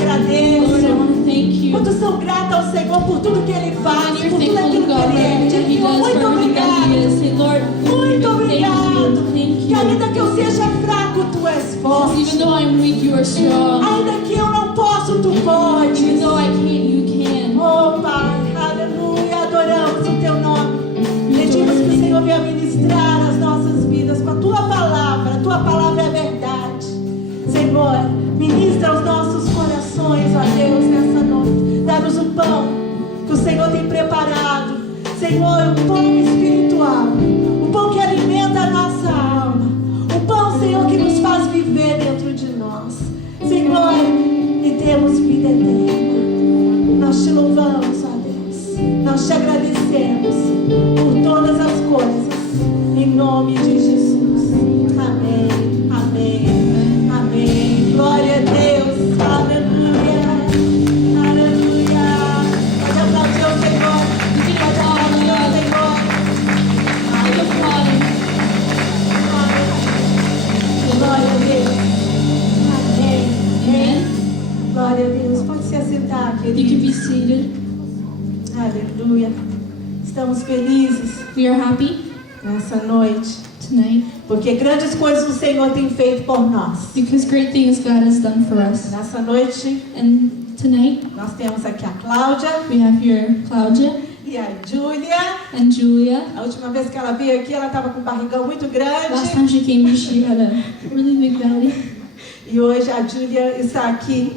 agradeço. Lord, I want to thank you. Quantos são gratos ao Senhor por tudo que Ele faz, And por you're tudo aquilo thankful to que God Ele é. for everything He Diga, does, muito for everything that He obrigado. is. Say, Lord, Muito obrigado. Thank Que you. ainda que eu seja fraco, Tu és forte. Even though I'm weak, you are strong. Ainda que eu não posso, Tu Even podes. though I can't, you can. Oh, Pai, aleluia, adoramos o Teu nome. Pedimos que o Senhor venha ministrar as nossas vidas com a Tua palavra. A Tua palavra é verdade. Senhor, ministra os nossos corações, ó Deus, nessa noite. Dá-nos o pão que o Senhor tem preparado. Senhor, o pão espiritual. O pão que alimenta a nossa alma. O pão, Senhor, que nos faz viver dentro de nós. Senhor, e temos vida eterna. Nós te louvamos, ó Deus. Nós te agradecemos por todas as coisas. Em nome de Jesus. Amém. Amém. Amém. Glória a Deus. Aleluia. Aleluia. Pode aplaudir o Senhor. Pode aplaudir o Senhor. Glória a Deus. Amém. Amen. Glória a Deus. Pode se assentar, You can querido. be seated. Aleluia. Estamos felizes We are happy nessa noite, tonight porque grandes coisas o Senhor tem feito por nós. because great things God has done for us. Nessa noite, And tonight nós temos aqui a Cláudia we have here Claudia e a Júlia. and Julia. A última vez que ela veio aqui, ela estava com um barrigão muito Last grande. time she came here, she had a really big belly. E hoje a Júlia está aqui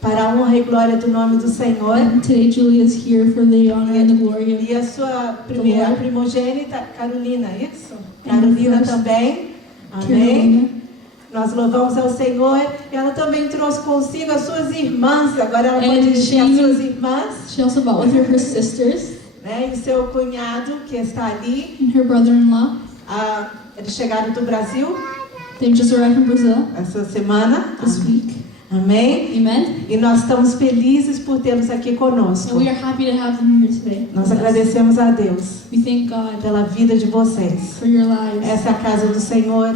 para a honra e glória do nome do Senhor. And today Julia is here for the honor and the glory of E a sua primeira Lord. primogênita, Carolina, isso? And Carolina first, também. Amém. Carolina. Nós louvamos ao Senhor. E ela também trouxe consigo as suas irmãs. Agora ela pode And dirigir as she- suas irmãs. She also brought with her her sisters Né? E o seu cunhado, que está ali. and her brother-in-law. Eles chegaram do Brasil They just arrived from Brazil essa semana. this week. Amém. Amen. E nós estamos felizes por tê-los aqui conosco. And we are happy to have them here today. Nós with us. agradecemos a Deus We thank God pela vida de vocês. for your lives. Essa é a casa do Senhor.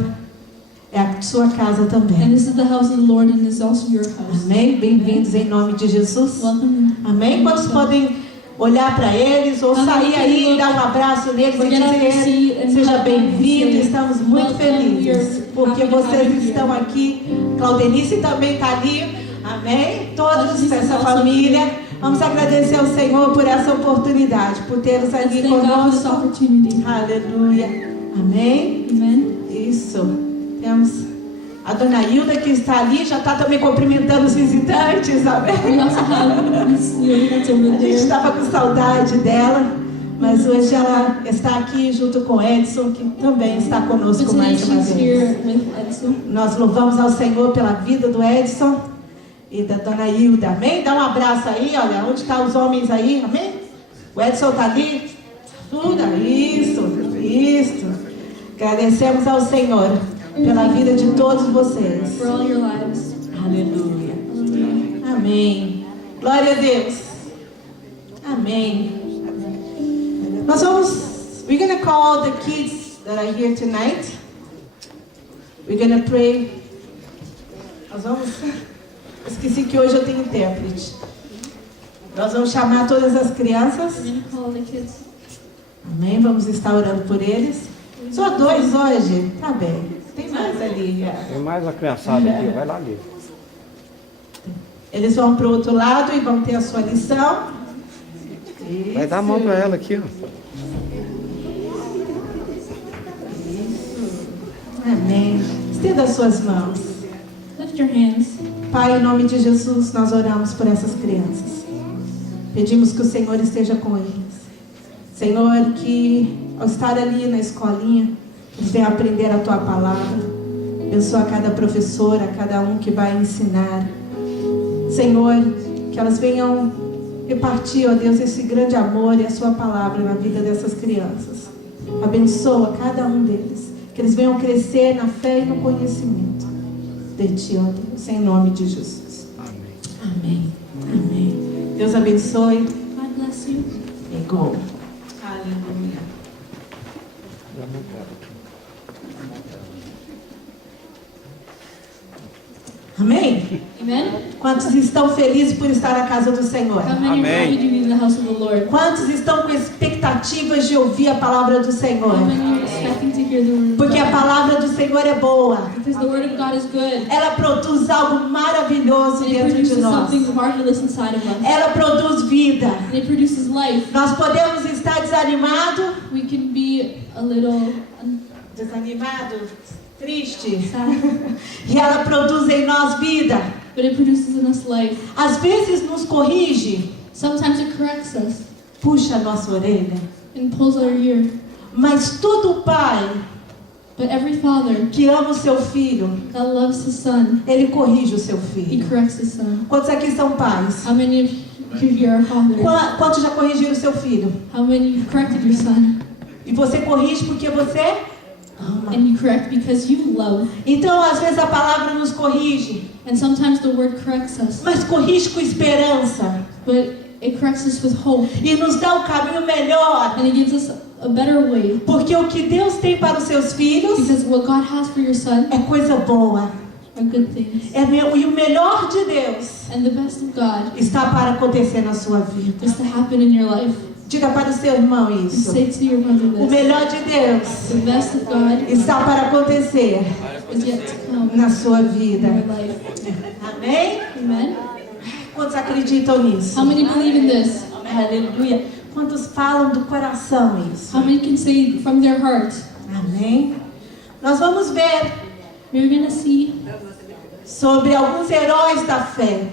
É a sua casa And também. this is the house of the Lord and this is also your house. Amém? Bem-vindos em nome de Jesus. Welcome. Amém? Quantos podem olhar para eles ou sair aí e dar um abraço neles e dizer: seja bem-vindo, estamos muito felizes porque vocês estão aqui. Claudenice também está ali. Amém? Todos, essa família. Vamos agradecer ao Senhor por essa oportunidade, por tê-los Let's ali thank God for this conosco. opportunity. Aleluia. Amém? Amen. Isso. Temos a dona Hilda que está ali, já está também cumprimentando os visitantes. Amém? We also have Miss Lily that's over A gente there. estava com saudade dela, mas hoje ela está aqui junto com Edson, que também está But conosco today mais uma she's vez. here with Edson. Nós louvamos ao Senhor pela vida do Edson e da dona Hilda. Amém? Dá um abraço aí, olha, onde estão os homens aí? Amém? O Edson está ali. Tudo, isso. Agradecemos ao Senhor pela vida de todos vocês. For all your lives. Aleluia. Amém. Glória a Deus. Amém. Nós vamos. We're going to call the kids that are here tonight. We're going to pray. Nós vamos. Esqueci que hoje eu tenho intérprete. Nós vamos chamar todas as crianças. We're going to call the kids. Amém. Vamos estar orando por eles. Só 2 hoje? Tá bem. Tem mais ali. Tem mais uma criançada aqui, vai lá ali. Eles vão para o outro lado e vão ter a sua lição. Vai dar a mão para ela aqui, ó. Amém. Estenda as suas mãos. Lift your hands. Pai, em nome de Jesus, nós oramos por essas crianças. Pedimos que o Senhor esteja com eles. Senhor, que ao estar ali na escolinha, eles venham aprender a Tua palavra. Abençoa cada professora, cada um que vai ensinar. Senhor, que elas venham repartir, ó Deus, esse grande amor e a Sua palavra na vida dessas crianças. Abençoa cada um deles. Que eles venham crescer na fé e no conhecimento de Ti, ó Deus, em nome de Jesus. Amém. Amém. Deus abençoe. God bless you. E go. Aleluia. Amém? Amen? Quantos estão felizes por estar na casa do Senhor? How many are happy to be in the house of the Lord? Quantos estão com expectativas de ouvir a palavra do Senhor? How many are expecting to hear the word of Porque a God? palavra do Senhor é boa. Because the word of God is good. Ela produz algo maravilhoso And it dentro de produces nós. something marvelous inside of us. Ela produz vida. And it produces life. Nós podemos estar desanimados, We can be a little desanimados, tristes, sad, e ela produz em nós vida. but it produces in us life. Às vezes nos corrige, Sometimes it corrects us puxa a nossa orelha. and pulls our ear. Mas todo pai But every father que ama o seu filho, that loves his son, ele corrige o seu he filho. corrects his son. Quantos aqui são pais? How many of you here are fathers? Quantos já corrigiram o seu filho? How many you've corrected your son? E você corrige porque você ama. And you correct because you love. Então, às vezes a palavra nos corrige, And sometimes the word corrects us, mas corrige com esperança but it corrects us with hope. e nos dá um caminho melhor. And it gives us a better way. Porque o que Deus tem para os seus filhos Because what God has for your son é coisa boa. are good things. E o melhor de Deus And the best of God está para acontecer na sua vida. is to happen in your life. Diga para o seu irmão And isso. say to your mother O this. melhor de Deus The best of God está para acontecer is yet to come na sua in vida. your life. Amém? Amen? Quantos acreditam nisso? How many believe in this? Aleluia. Quantos falam do coração isso? How many can say from their heart? Amém? Nós vamos ver We're going to see sobre alguns heróis da fé.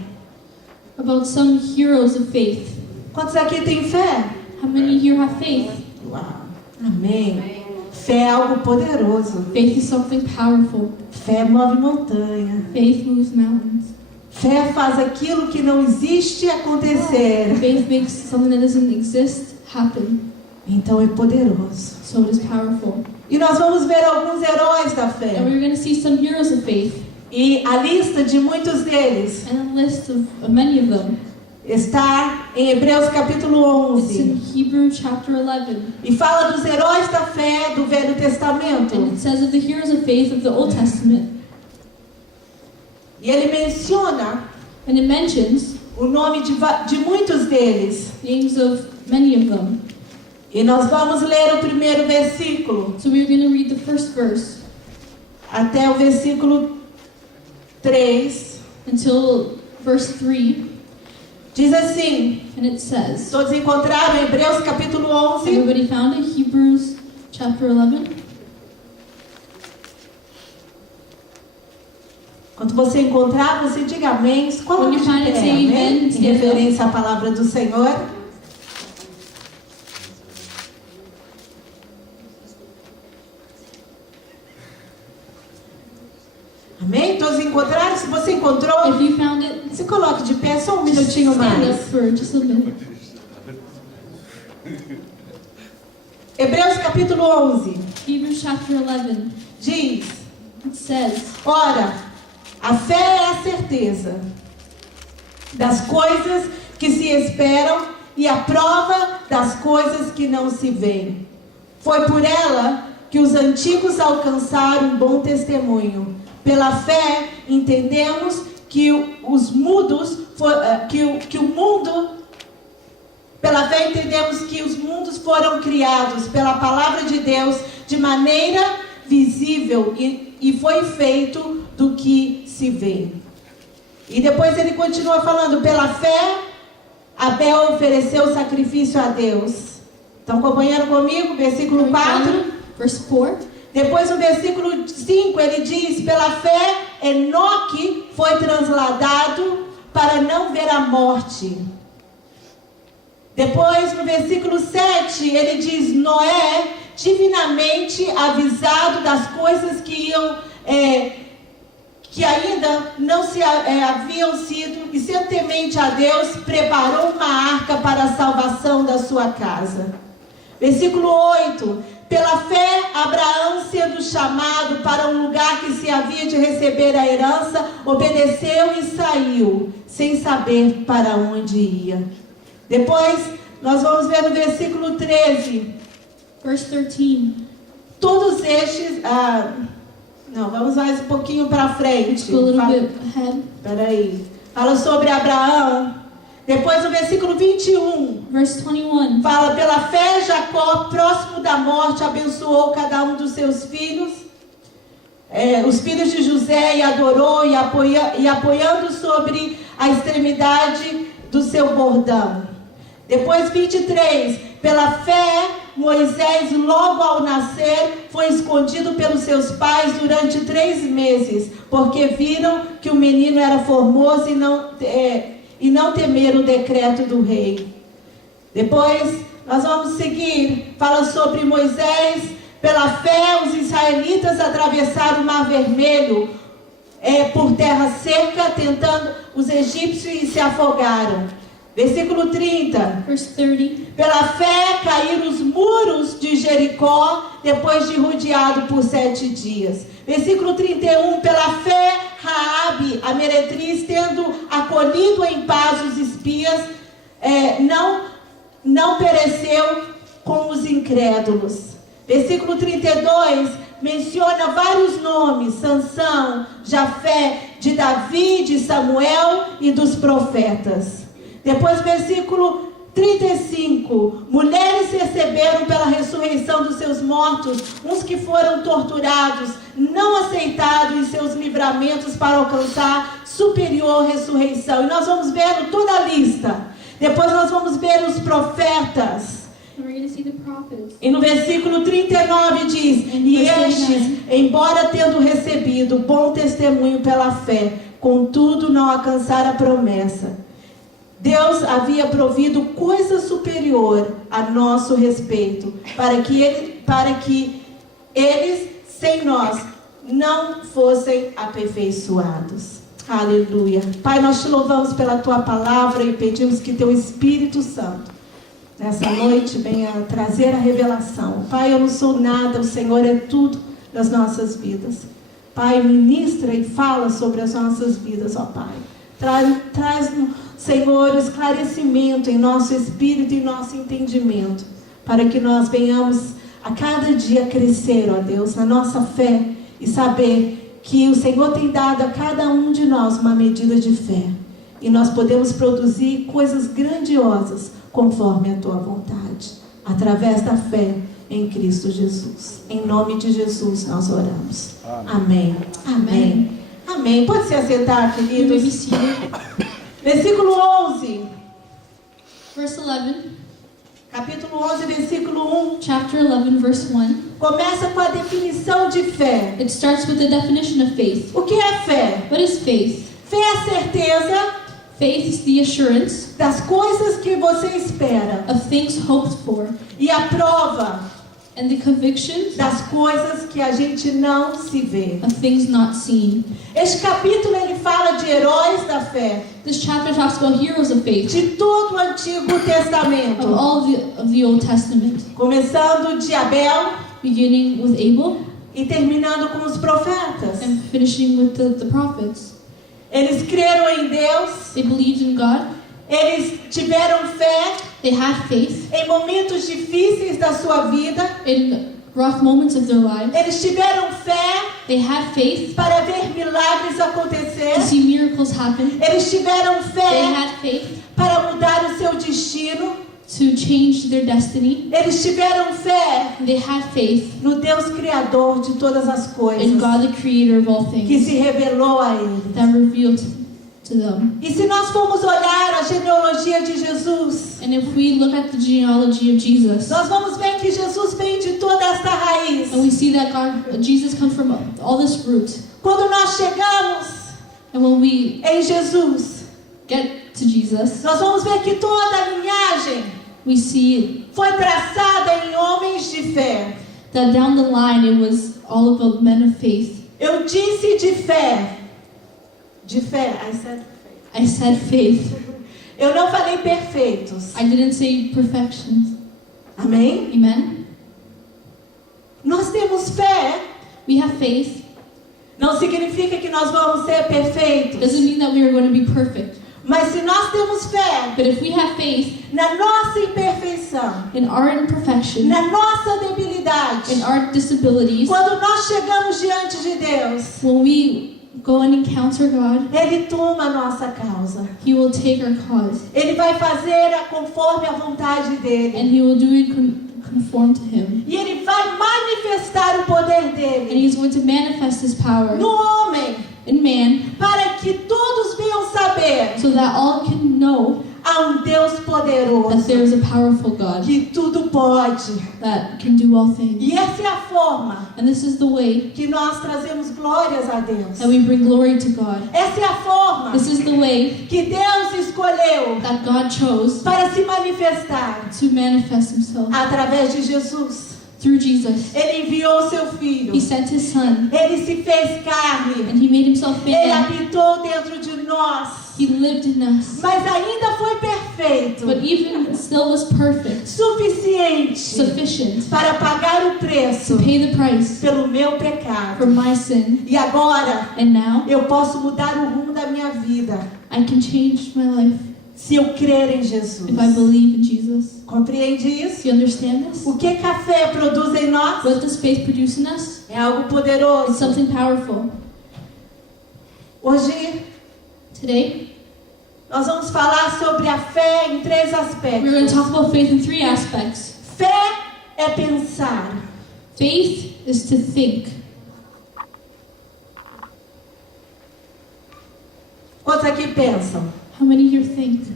about some heroes of faith. Quantos aqui têm fé? How many here have faith? Uau. Amém. Fé é algo poderoso. Faith is something powerful. Fé move montanha. Faith moves mountains. Fé faz aquilo que não existe acontecer. Faith makes something that doesn't exist happen. Então é poderoso. So it is powerful. E nós vamos ver alguns heróis da And fé. we're going to see some heroes of faith. E a lista de muitos deles And a list of many of them. está em Hebreus capítulo It's in 11. Hebrews chapter 11. E fala dos heróis da fé do Velho Testamento. And it says of the heroes of faith of the Old Testament. E ele menciona And it mentions o nome de muitos deles. names of many of them. E nós vamos ler o primeiro versículo So we're going to read the first verse até o versículo 3. until verse 3. Diz assim, And it says, todos encontraram Hebreus capítulo 11? everybody found it? Hebrews chapter 11. Quando você encontrar, você diga amém. Qual When é you find it, say amém? amen. Em referência à palavra do Senhor. Amém? Todos encontraram? Se você encontrou, If you found it, se coloque de pé só um minutinho stand up mais. for just a minute. Hebreus capítulo 11 Hebrews chapter 11. diz: It says, ora, a fé é a certeza das coisas que se esperam e a prova das coisas que não se veem. Foi por ela que os antigos alcançaram um bom testemunho. Pela fé entendemos que os mundos pela fé entendemos que os mundos foram criados pela palavra de Deus de maneira visível e foi feito do que se vê. E depois ele continua falando, pela fé Abel ofereceu sacrifício a Deus. Estão acompanhando comigo? Versículo 4. verse 4. Depois no versículo 5 ele diz, pela fé Enoque foi transladado para não ver a morte. Depois no versículo 7 ele diz, Noé, divinamente avisado das coisas que ainda não se haviam sido, e sendo temente a Deus, preparou uma arca para a salvação da sua casa. Versículo 8. Pela fé, Abraão, sendo chamado para um lugar que se havia de receber a herança, obedeceu e saiu, sem saber para onde ia. Depois, nós vamos ver no versículo 13. Verse 13. Todos estes, Não, vamos mais um pouquinho para frente. Go a little bit ahead. Peraí. Fala sobre Abraão. Depois no versículo 21. Verse 21. Fala, pela fé Jacó, próximo da morte, abençoou cada um dos seus filhos. Os filhos de José, e adorou, e apoiando sobre a extremidade do seu bordão. Depois 23. Pela fé, Moisés, logo ao nascer, foi escondido pelos seus pais durante 3 meses, porque viram que o menino era formoso e não temeram o decreto do rei. Depois, nós vamos seguir, fala sobre Moisés. Pela fé, os israelitas atravessaram o Mar Vermelho por terra seca, tentando os egípcios, e se afogaram. Versículo 30. Verse 30. Pela fé caíram os muros de Jericó, depois de rodeado por 7 dias. Versículo 31. Pela fé, Raabe, a meretriz, tendo acolhido em paz os espias, não pereceu com os incrédulos. Versículo 32 menciona vários nomes: Sansão, Jafé, de Davi, de Samuel e dos profetas. Depois, versículo 35. Mulheres receberam pela ressurreição dos seus mortos, uns que foram torturados, não aceitaram em seus livramentos para alcançar superior ressurreição. E nós vamos ver toda a lista. Depois nós vamos ver os profetas. And we're going to see the prophets. E no versículo 39 diz: e estes, embora tendo recebido bom testemunho pela fé, contudo não alcançaram a promessa. Deus havia provido coisa superior a nosso respeito, para que eles, sem nós, não fossem aperfeiçoados. Aleluia. Pai, nós te louvamos pela tua palavra e pedimos que teu Espírito Santo nessa noite venha trazer a revelação. Pai, eu não sou nada, o Senhor é tudo nas nossas vidas. Pai, ministra e fala sobre as nossas vidas, ó Pai. Traz, Senhor, esclarecimento em nosso espírito e nosso entendimento, para que nós venhamos a cada dia crescer, ó Deus, na nossa fé e saber que o Senhor tem dado a cada um de nós uma medida de fé. E nós podemos produzir coisas grandiosas conforme a tua vontade, através da fé em Cristo Jesus. Em nome de Jesus nós oramos. Amém. Amém. Amém. Pode se assentar, You may be queridos. seated. Versículo 11. Verse 11. Capítulo 11, versículo 1. Chapter 11, verse 1. Começa com a definição de fé. It starts with the definition of faith. O que é fé? What is faith? Fé é a certeza Faith is the assurance das coisas que você espera of things hoped for e a prova and the conviction das coisas que a gente não se vê. of things not seen. Este capítulo ele fala de heróis da fé, This chapter talks about heroes of faith de todo o Antigo Testamento, of all of the Old Testament, começando de Abel beginning with Abel e terminando com os profetas. and finishing with the prophets. Eles creram em Deus, They believed in God. eles tiveram fé They had faith em momentos difíceis da sua vida, in rough moments of their lives. eles tiveram fé They had faith para ver milagres acontecer, to see miracles happen. eles tiveram They fé had faith para mudar o seu destino, to change their destiny. eles tiveram fé They had faith no Deus Criador de todas as in coisas, God, the creator of all que things, se revelou a eles. that revealed to them. E se nós formos olhar a genealogia de Jesus, And if we look at the genealogy of Jesus, nós vamos ver que Jesus vem de toda esta raiz. and we see that Jesus comes from all this root. Quando nós chegamos And when we em Jesus, get to Jesus, nós vamos ver que toda a linhagem we see foi traçada em homens de fé. that down the line it was all about men of faith. Eu disse de fé. De fé. I said faith. Eu não falei perfeitos. I didn't say perfection. Amém? Amen? Nós temos fé. We have faith. Não significa que nós vamos ser perfeitos. Doesn't mean that we are going to be perfect. Mas se nós temos fé But if we have faith na nossa imperfeição, imperfeição, in our imperfection, na nossa debilidade, in our disabilities, quando nós chegamos diante de Deus, when we go and encounter God, Ele toma a nossa causa. He will take our cause, Ele vai fazer conforme a vontade dele. and He will do it conform to Him. E Ele vai manifestar o poder And dele He's going to manifest His power no homem, in man, para que todos venham saber: so that all can know há Deus that poderoso there is a powerful God que tudo pode. that can do all things. E essa é a forma And this is the way que nós trazemos glórias a Deus. that we bring glory to God. Essa é a forma This is the way que Deus escolheu that God chose para se manifestar to manifest Himself através de Jesus. through Jesus. Ele enviou seu Filho. He sent His Son, Ele se fez carne. and He made Himself Ele man. habitou dentro de nós. He lived in us, Mas ainda foi perfeito, but even still was perfect, suficiente sufficient para pagar o to preço pay the price pelo meu for pecado. my sin. E agora And now eu posso mudar o rumo da minha vida I can change my life se eu crer em Jesus. if I believe in Jesus. Compreende Do isso? you understand this? O que café produz em nós What does faith produce in us? é algo It's poderoso. something powerful. Hoje Today, nós vamos falar sobre a fé em três we're going to talk aspectos. about faith in three aspects. Fé é pensar. Faith is to think. Quantos aqui pensam? How many here think?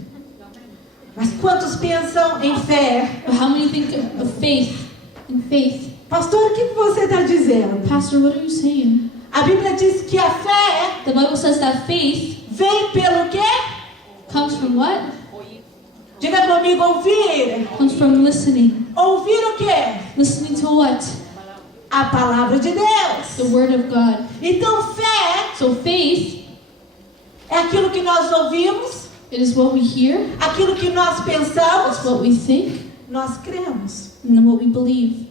Mas quantos pensam em fé? But how many think of faith? In faith. Pastor, o que você está dizendo? Pastor, what are you saying? A Bíblia diz que a fé The Bible says that faith vem pelo quê? comes from what? Diga comigo, ouvir. Comes from listening. Ouvir o quê? Listening to what? A palavra de The Deus. Word of God. Então fé So faith, é aquilo que nós ouvimos, it is what we hear, aquilo que nós pensamos, it's what we think, nós cremos. and then what we believe.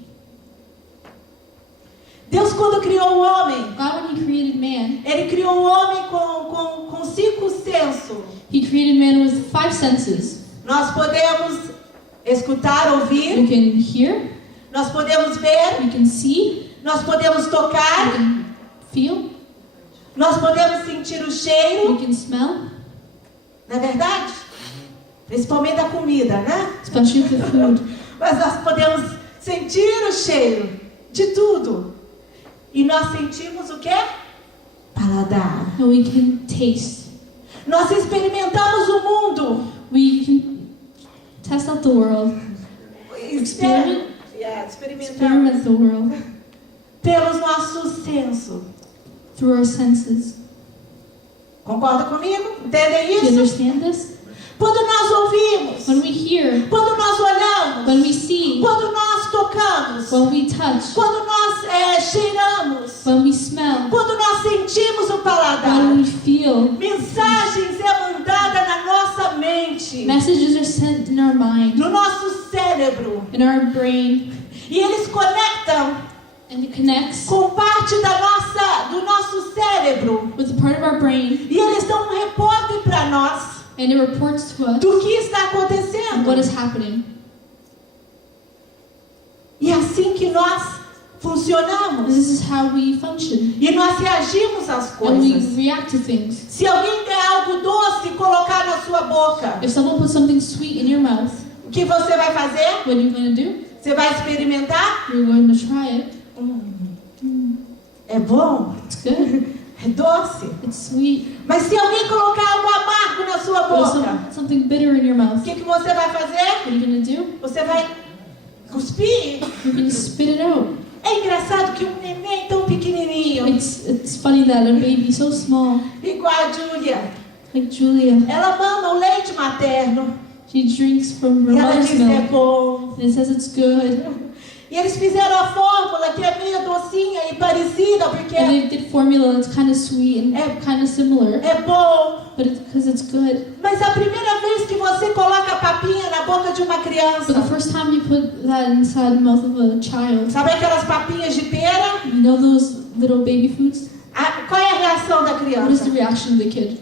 Deus, quando criou o homem, God, when He created man, Ele criou o homem com cinco sensos. He created man with five senses. Nós podemos escutar, ouvir, We can hear, nós podemos ver, we can see, nós podemos we tocar, can feel, nós podemos sentir o cheiro, we can smell, não é verdade? Principalmente a comida, né? especially the food. Mas nós podemos sentir o cheiro de tudo. E nós sentimos o quê? Paladar. And we can taste. Nós experimentamos o mundo. We can test out the world. Experiment. Experimentamos Experiment the world pelos nossos sensos. through our senses. Concorda comigo? Entendem Do you isso? understand this? Quando nós ouvimos, When we hear, quando nós olhamos, when we see, quando nós tocamos, when we touch, quando nós cheiramos, when we smell, quando nós sentimos o paladar, when we feel, mensagens é mandada na nossa mente, messages are sent in our mind, no nosso cérebro, in our brain, e eles conectam and it connects com parte do nosso cérebro, with a part of our brain, e eles dão um reporte para nós and it reports to us do que está acontecendo. what is happening. E é assim que nós funcionamos. This is how we function, E nós reagimos às and we coisas. react to things. Se alguém der algo doce e colocar na sua boca, If someone puts something sweet in your mouth, o que você vai fazer? what are you going to do? Você vai experimentar? You're going to try it. É bom? It's good. É doce? It's sweet. Mas se alguém colocar algo amargo na sua But boca, something bitter in your o mouth, que você vai what fazer? are you going to do? Você vai cuspir? You're going to spit it out. É engraçado que um neném tão pequenininho, It's funny that a baby so small, igual a Júlia, like Julia, ela mama o leite materno. she drinks from her E ela mother's diz que é milk, bom. and it says it's good. E eles fizeram a fórmula que é meio docinha e parecida, porque And they did formula that's kind of sweet and kind of similar, é bom. but because it's good. Mas a primeira vez que você coloca a papinha na boca de uma But the criança, first time you put that inside the mouth of a child, sabe aquelas papinhas de pera? you know those little baby foods? Qual é a reação da What is criança? the reaction of the kid?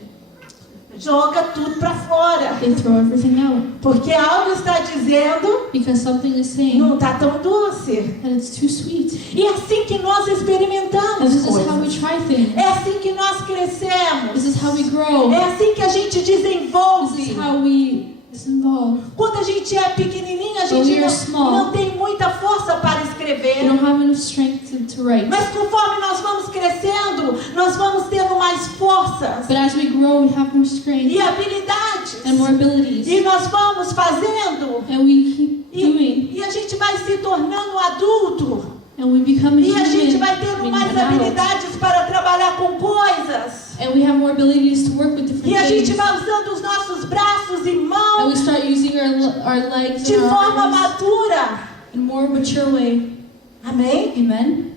Joga tudo para fora. They throw everything out. Porque algo está dizendo dizendo, because something is saying não está tão doce. that it's too sweet. E é assim que nós And experimentamos this is how we coisas. try things. É assim que nós crescemos. This is how we grow. É assim que a gente This is desenvolve. how we devolve. Quando a gente é pequenininho, a When we gente are small, não tem muita força para We escrever. don't have enough strength to write. Mas conforme nós vamos crescendo, nós vamos tendo mais forças But as we grow, we have more strength e habilidades. and more abilities. E nós vamos fazendo. And we keep doing. E a gente vai se tornando adulto. And we become a E a gente human, vai tendo being mais an adult. habilidades para trabalhar com coisas. And we have more abilities to work with different E a gente things. vai usando os nossos braços e And we mãos start using our legs de and our forma arms madura. in a more mature way. Amém? Amen?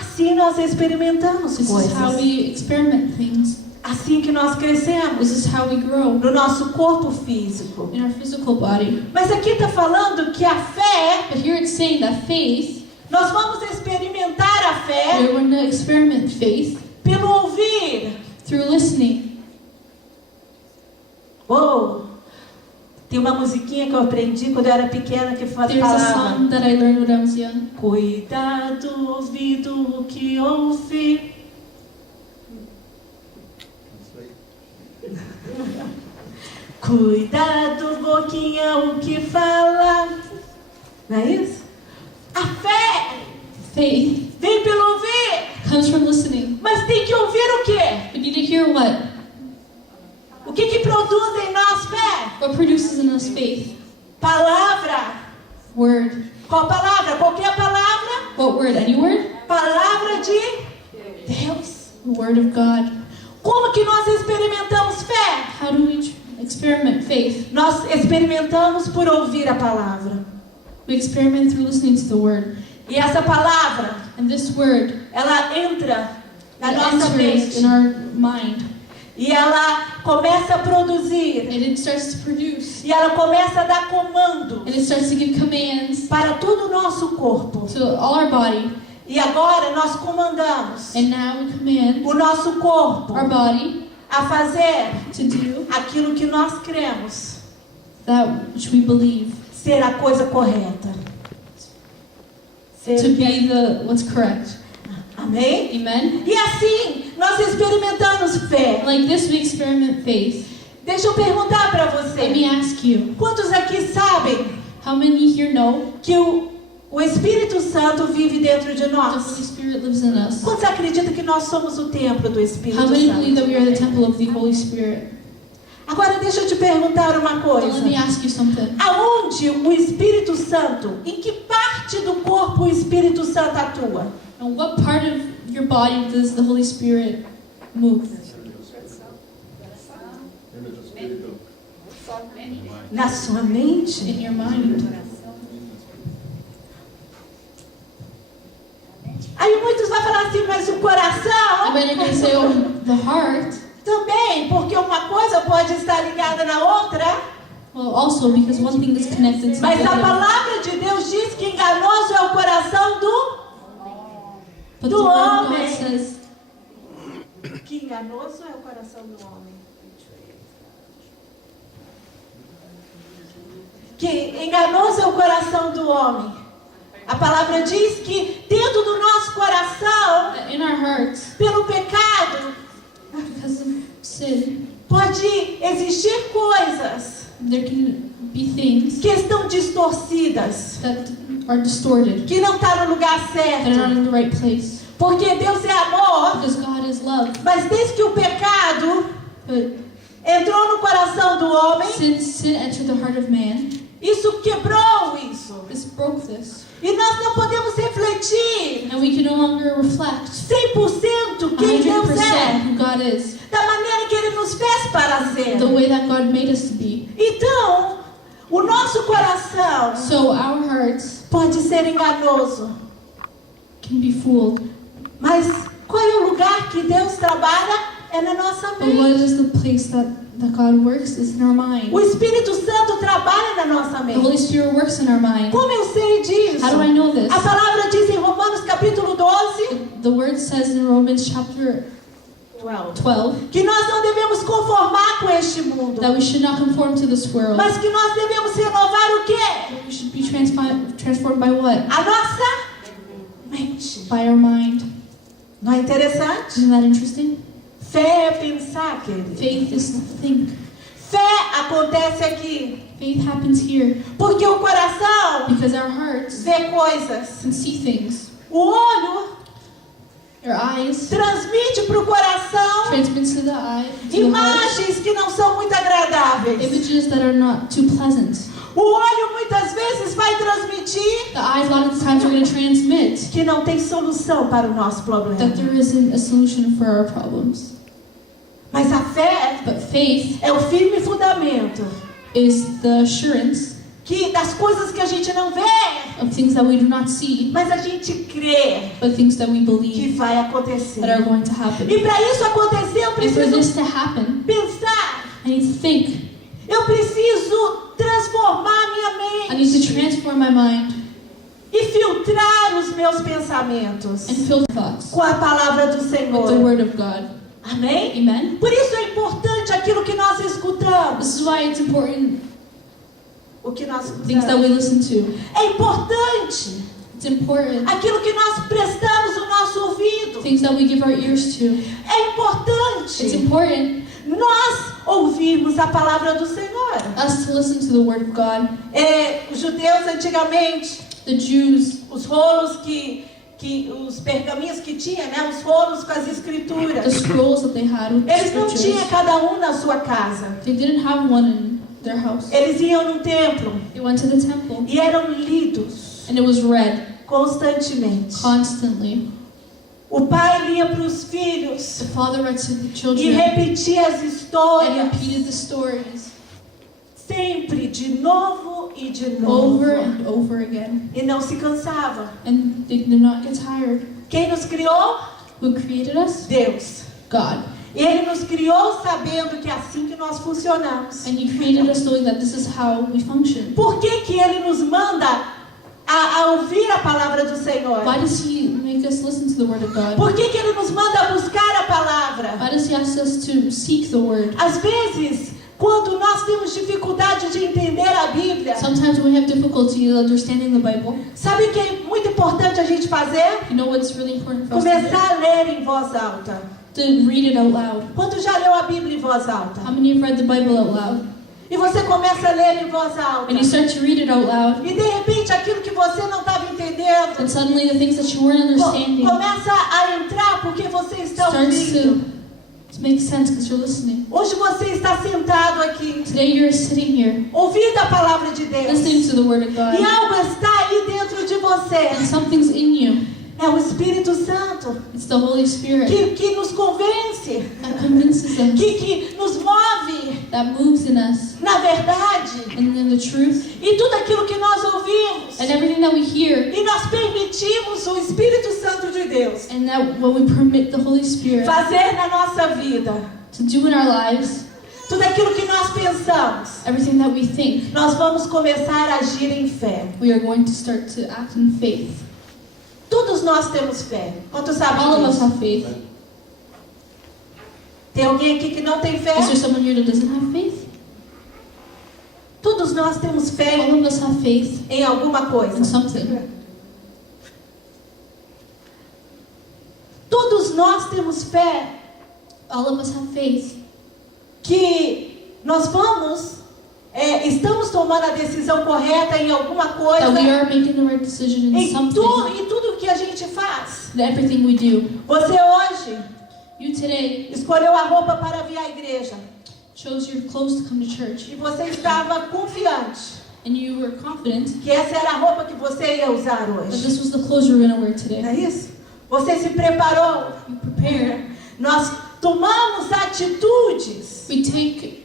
Assim nós experimentamos This is how coisas. we experiment things. Assim que nós crescemos This is how we grow no nosso corpo físico. in our physical body. Mas aqui está falando que a fé, But here it's saying that faith, nós vamos experimentar a fé we're going to experiment faith pelo ouvir. through listening. Oh, tem uma musiquinha que eu aprendi quando eu era pequena que There's a falava: song that I learned when I was young. cuidado, ouvido, o que ouve. Cuidado, boquinha, o que fala. Não é isso? A fé Faith vem pelo ouvir. comes from listening. Mas tem que ouvir o quê? We need to hear what? O que produz em nós fé? What produces in us faith? Palavra. Word. Qual palavra? Qualquer palavra? What word? Any word? Palavra de Deus. The word of God. Como que nós experimentamos fé? How do we experiment faith? Nós experimentamos por ouvir a palavra. We experiment through listening to the word. E essa palavra, And this word ela entra na it nossa enters in mente. our mind. E ela começa a produzir. And it starts to produce. E ela começa a dar comando And it starts to give commands para todo o nosso corpo. to all our body. E agora nós comandamos And now we command o nosso corpo our body a fazer to do aquilo que nós cremos that which we believe ser a coisa correta. Ser to o que é- be what's correct. Amém? Amen? E assim nós experimentamos fé. Like this, we experiment faith. Deixa eu perguntar para Let me você. ask you, Quantos aqui sabem how many here know que o Espírito Santo vive dentro de the Holy nós? Spirit lives in us? Quantos acreditam que nós somos o templo do Espírito How many believe Santo? that we are the temple of the Holy Spirit? Agora deixa eu te perguntar uma Now, coisa. let me ask you something. Aonde o Espírito Santo, em que parte do corpo o Espírito Santo atua? And what part of your body does the Holy Spirit move? Na sua mente? In your mind. Aí muitos vão falar assim, mas o coração And then you're going to say, oh, the heart. também, porque uma coisa pode estar ligada na outra. Well, also because one thing is connected to the Mas a other. palavra de Deus diz que enganoso é o coração But do the word of homem. God says Que enganoso é o coração do homem. Que enganoso é o coração do homem. A palavra diz que dentro do nosso coração, that in our hearts, pelo pecado, because of sin, pode existir coisas there can be things que estão distorcidas, that are distorted, que não estão no lugar that are not certo. in the right place. Porque Deus é amor, Because God is love. mas desde que o pecado But entrou no coração do homem, since sin entered the heart of man, isso quebrou isso. this broke this. E nós não podemos refletir And we can no longer reflect 100% quem Deus 100% é, who God is, da maneira que Ele nos fez para ser. the way that God made us to be. Então, o nosso coração So our hearts pode ser enganoso, can be fooled. mas qual é o lugar que Deus trabalha? É na nossa But what mente. is the place that God works is in our mind. O Espírito Santo trabalha na nossa The Holy mente. Spirit works in our mind. Como eu sei disso? How do I know this? A palavra diz em Romanos capítulo 12, The word says in Romans chapter 12 que nós não devemos conformar com este mundo, that we should not conform to this world, mas que nós devemos renovar o transformed by what? A nossa mente. By our mind. Não é interessante? Isn't that interesting? Fé é pensar, querido. Faith is think. Fé acontece aqui. Faith happens here Porque o coração because our hearts vê coisas. can see things. O olho Our eyes transmite para o coração transmits to the eye, to the heart, imagens que não são muito agradáveis. images that are not too pleasant. O olho muitas vezes vai transmitir The eyes a lot of the times are going to transmit que não tem solução para o nosso problema. that there isn't a solution for our problems. Mas a fé But faith é o firme fundamento is the assurance que das coisas que a gente não vê, of things that we do not see, mas a gente crê but things that we que believe vai acontecer. that are going to happen. E para isso acontecer, eu And for preciso this to happen, pensar. I need to think. Eu preciso transformar minha I need to mente transform my mind e filtrar os meus pensamentos and fill thoughts com a palavra do with the Senhor. Word of God. Amém? Amen? Por isso é importante aquilo que nós escutamos. This is why it's important, O que nós things that we escutamos. listen to. É importante It's important, aquilo que nós prestamos o nosso ouvido. things that we give our ears to. É It's importante important nós ouvirmos a palavra do Senhor. us to listen to the Word of God. Os judeus antigamente, The Jews, os rolos os pergaminhos que tinha, né, os rolos com as the escrituras, scrolls that they had with the eles não tinham scriptures, cada um na sua casa. they didn't have one in their house. Eles iam no templo They went to the temple e eram lidos and it was read constantemente. constantly. O pai lia para os filhos The father read to the e children repetia as and histórias repeated the stories sempre de novo e de novo. over and over again. E não se cansava. And they did not get tired. Quem nos criou? Who created us? Deus. God. E Ele nos criou sabendo que é assim que nós funcionamos. And He created us knowing that this is how we function. Por que que Ele nos manda a ouvir a palavra do Senhor? Why does He make us listen to the Word of God? Por que que Ele nos manda buscar a palavra? Why does He ask us to seek the Word? Às vezes, quando nós temos dificuldade de entender a Bíblia, Sometimes we have difficulty understanding the Bible. sabe o que é muito importante a gente fazer? You know what's really important for us to Começar a ler em voz alta. do? To read it out loud. Quanto já leu a Bíblia em voz alta? How many have read the Bible out loud? E você começa a ler em voz alta. And you start to read it out loud, E de repente aquilo que você não estava entendendo and suddenly the things that you weren't understanding começa a entrar porque você está starts ouvindo. to make sense because you're listening. Hoje você está sentado aqui, Today you're sitting here ouvindo a palavra de Deus. listening to the Word of E God, algo está aí dentro de você. and something's in you. É o Espírito Santo It's the Holy Spirit que nos convence, that convinces us, que nos move that moves in us, na verdade. and in the truth, E tudo aquilo que nós ouvimos. and everything that we hear, E nós permitimos o Espírito Santo de Deus and that when we permit the Holy Spirit fazer na nossa vida. to do in our lives, Tudo aquilo que nós pensamos, everything that we think, nós vamos começar a agir em fé. we are going to start to act in faith. Todos nós temos fé. Quantos sabem All of us disso? have faith. Tem alguém aqui que não tem fé? Is there someone here that doesn't have faith? Todos nós temos All fé of us have faith em alguma in coisa. something. Todos nós temos fé All of us have faith que nós estamos tomando a decisão correta em alguma that we coisa, are making the right decision in em something, tudo que a gente faz. in everything we do. Você hoje You today escolheu a roupa para vir à igreja chose your clothes to come to church, e você estava confiante and you were confident que essa era a roupa que você ia usar that hoje. this was the clothes you were going to wear Não today. é isso? Você se preparou. You prepared. Nós tomamos atitudes We take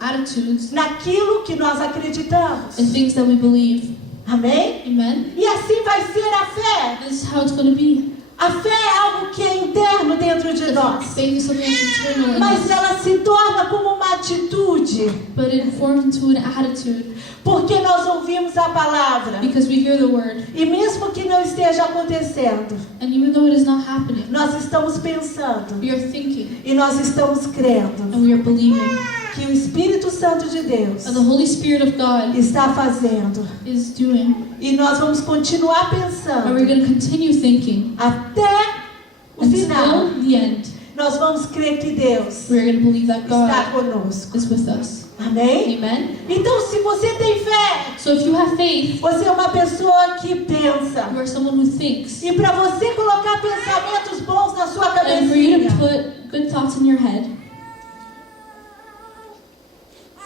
attitudes naquilo que nós acreditamos. and things that we believe. Amém? Amen? E assim vai ser a fé. This is how it's going to be. A fé é algo que é interno dentro de nós. Faith is something that's internal in Mas us, ela se torna como uma atitude. but it forms into an attitude Porque nós ouvimos a palavra. because we hear the word. E mesmo que não esteja acontecendo, And even though it is not happening, nós estamos pensando. we are thinking E nós estamos crendo. and we are believing que o Espírito Santo de Deus that the Holy Spirit of God está fazendo. is doing. E nós vamos continuar And we're pensando going to continue thinking até o final. until the end. Nós vamos crer que Deus We're going to believe that está God conosco. is with us. Amém? Amen. Então, se você tem fé, So if you have faith, você é uma pessoa que pensa. you are someone who thinks. E para você colocar pensamentos bons na sua And for you to cabecinha, put good thoughts in your head,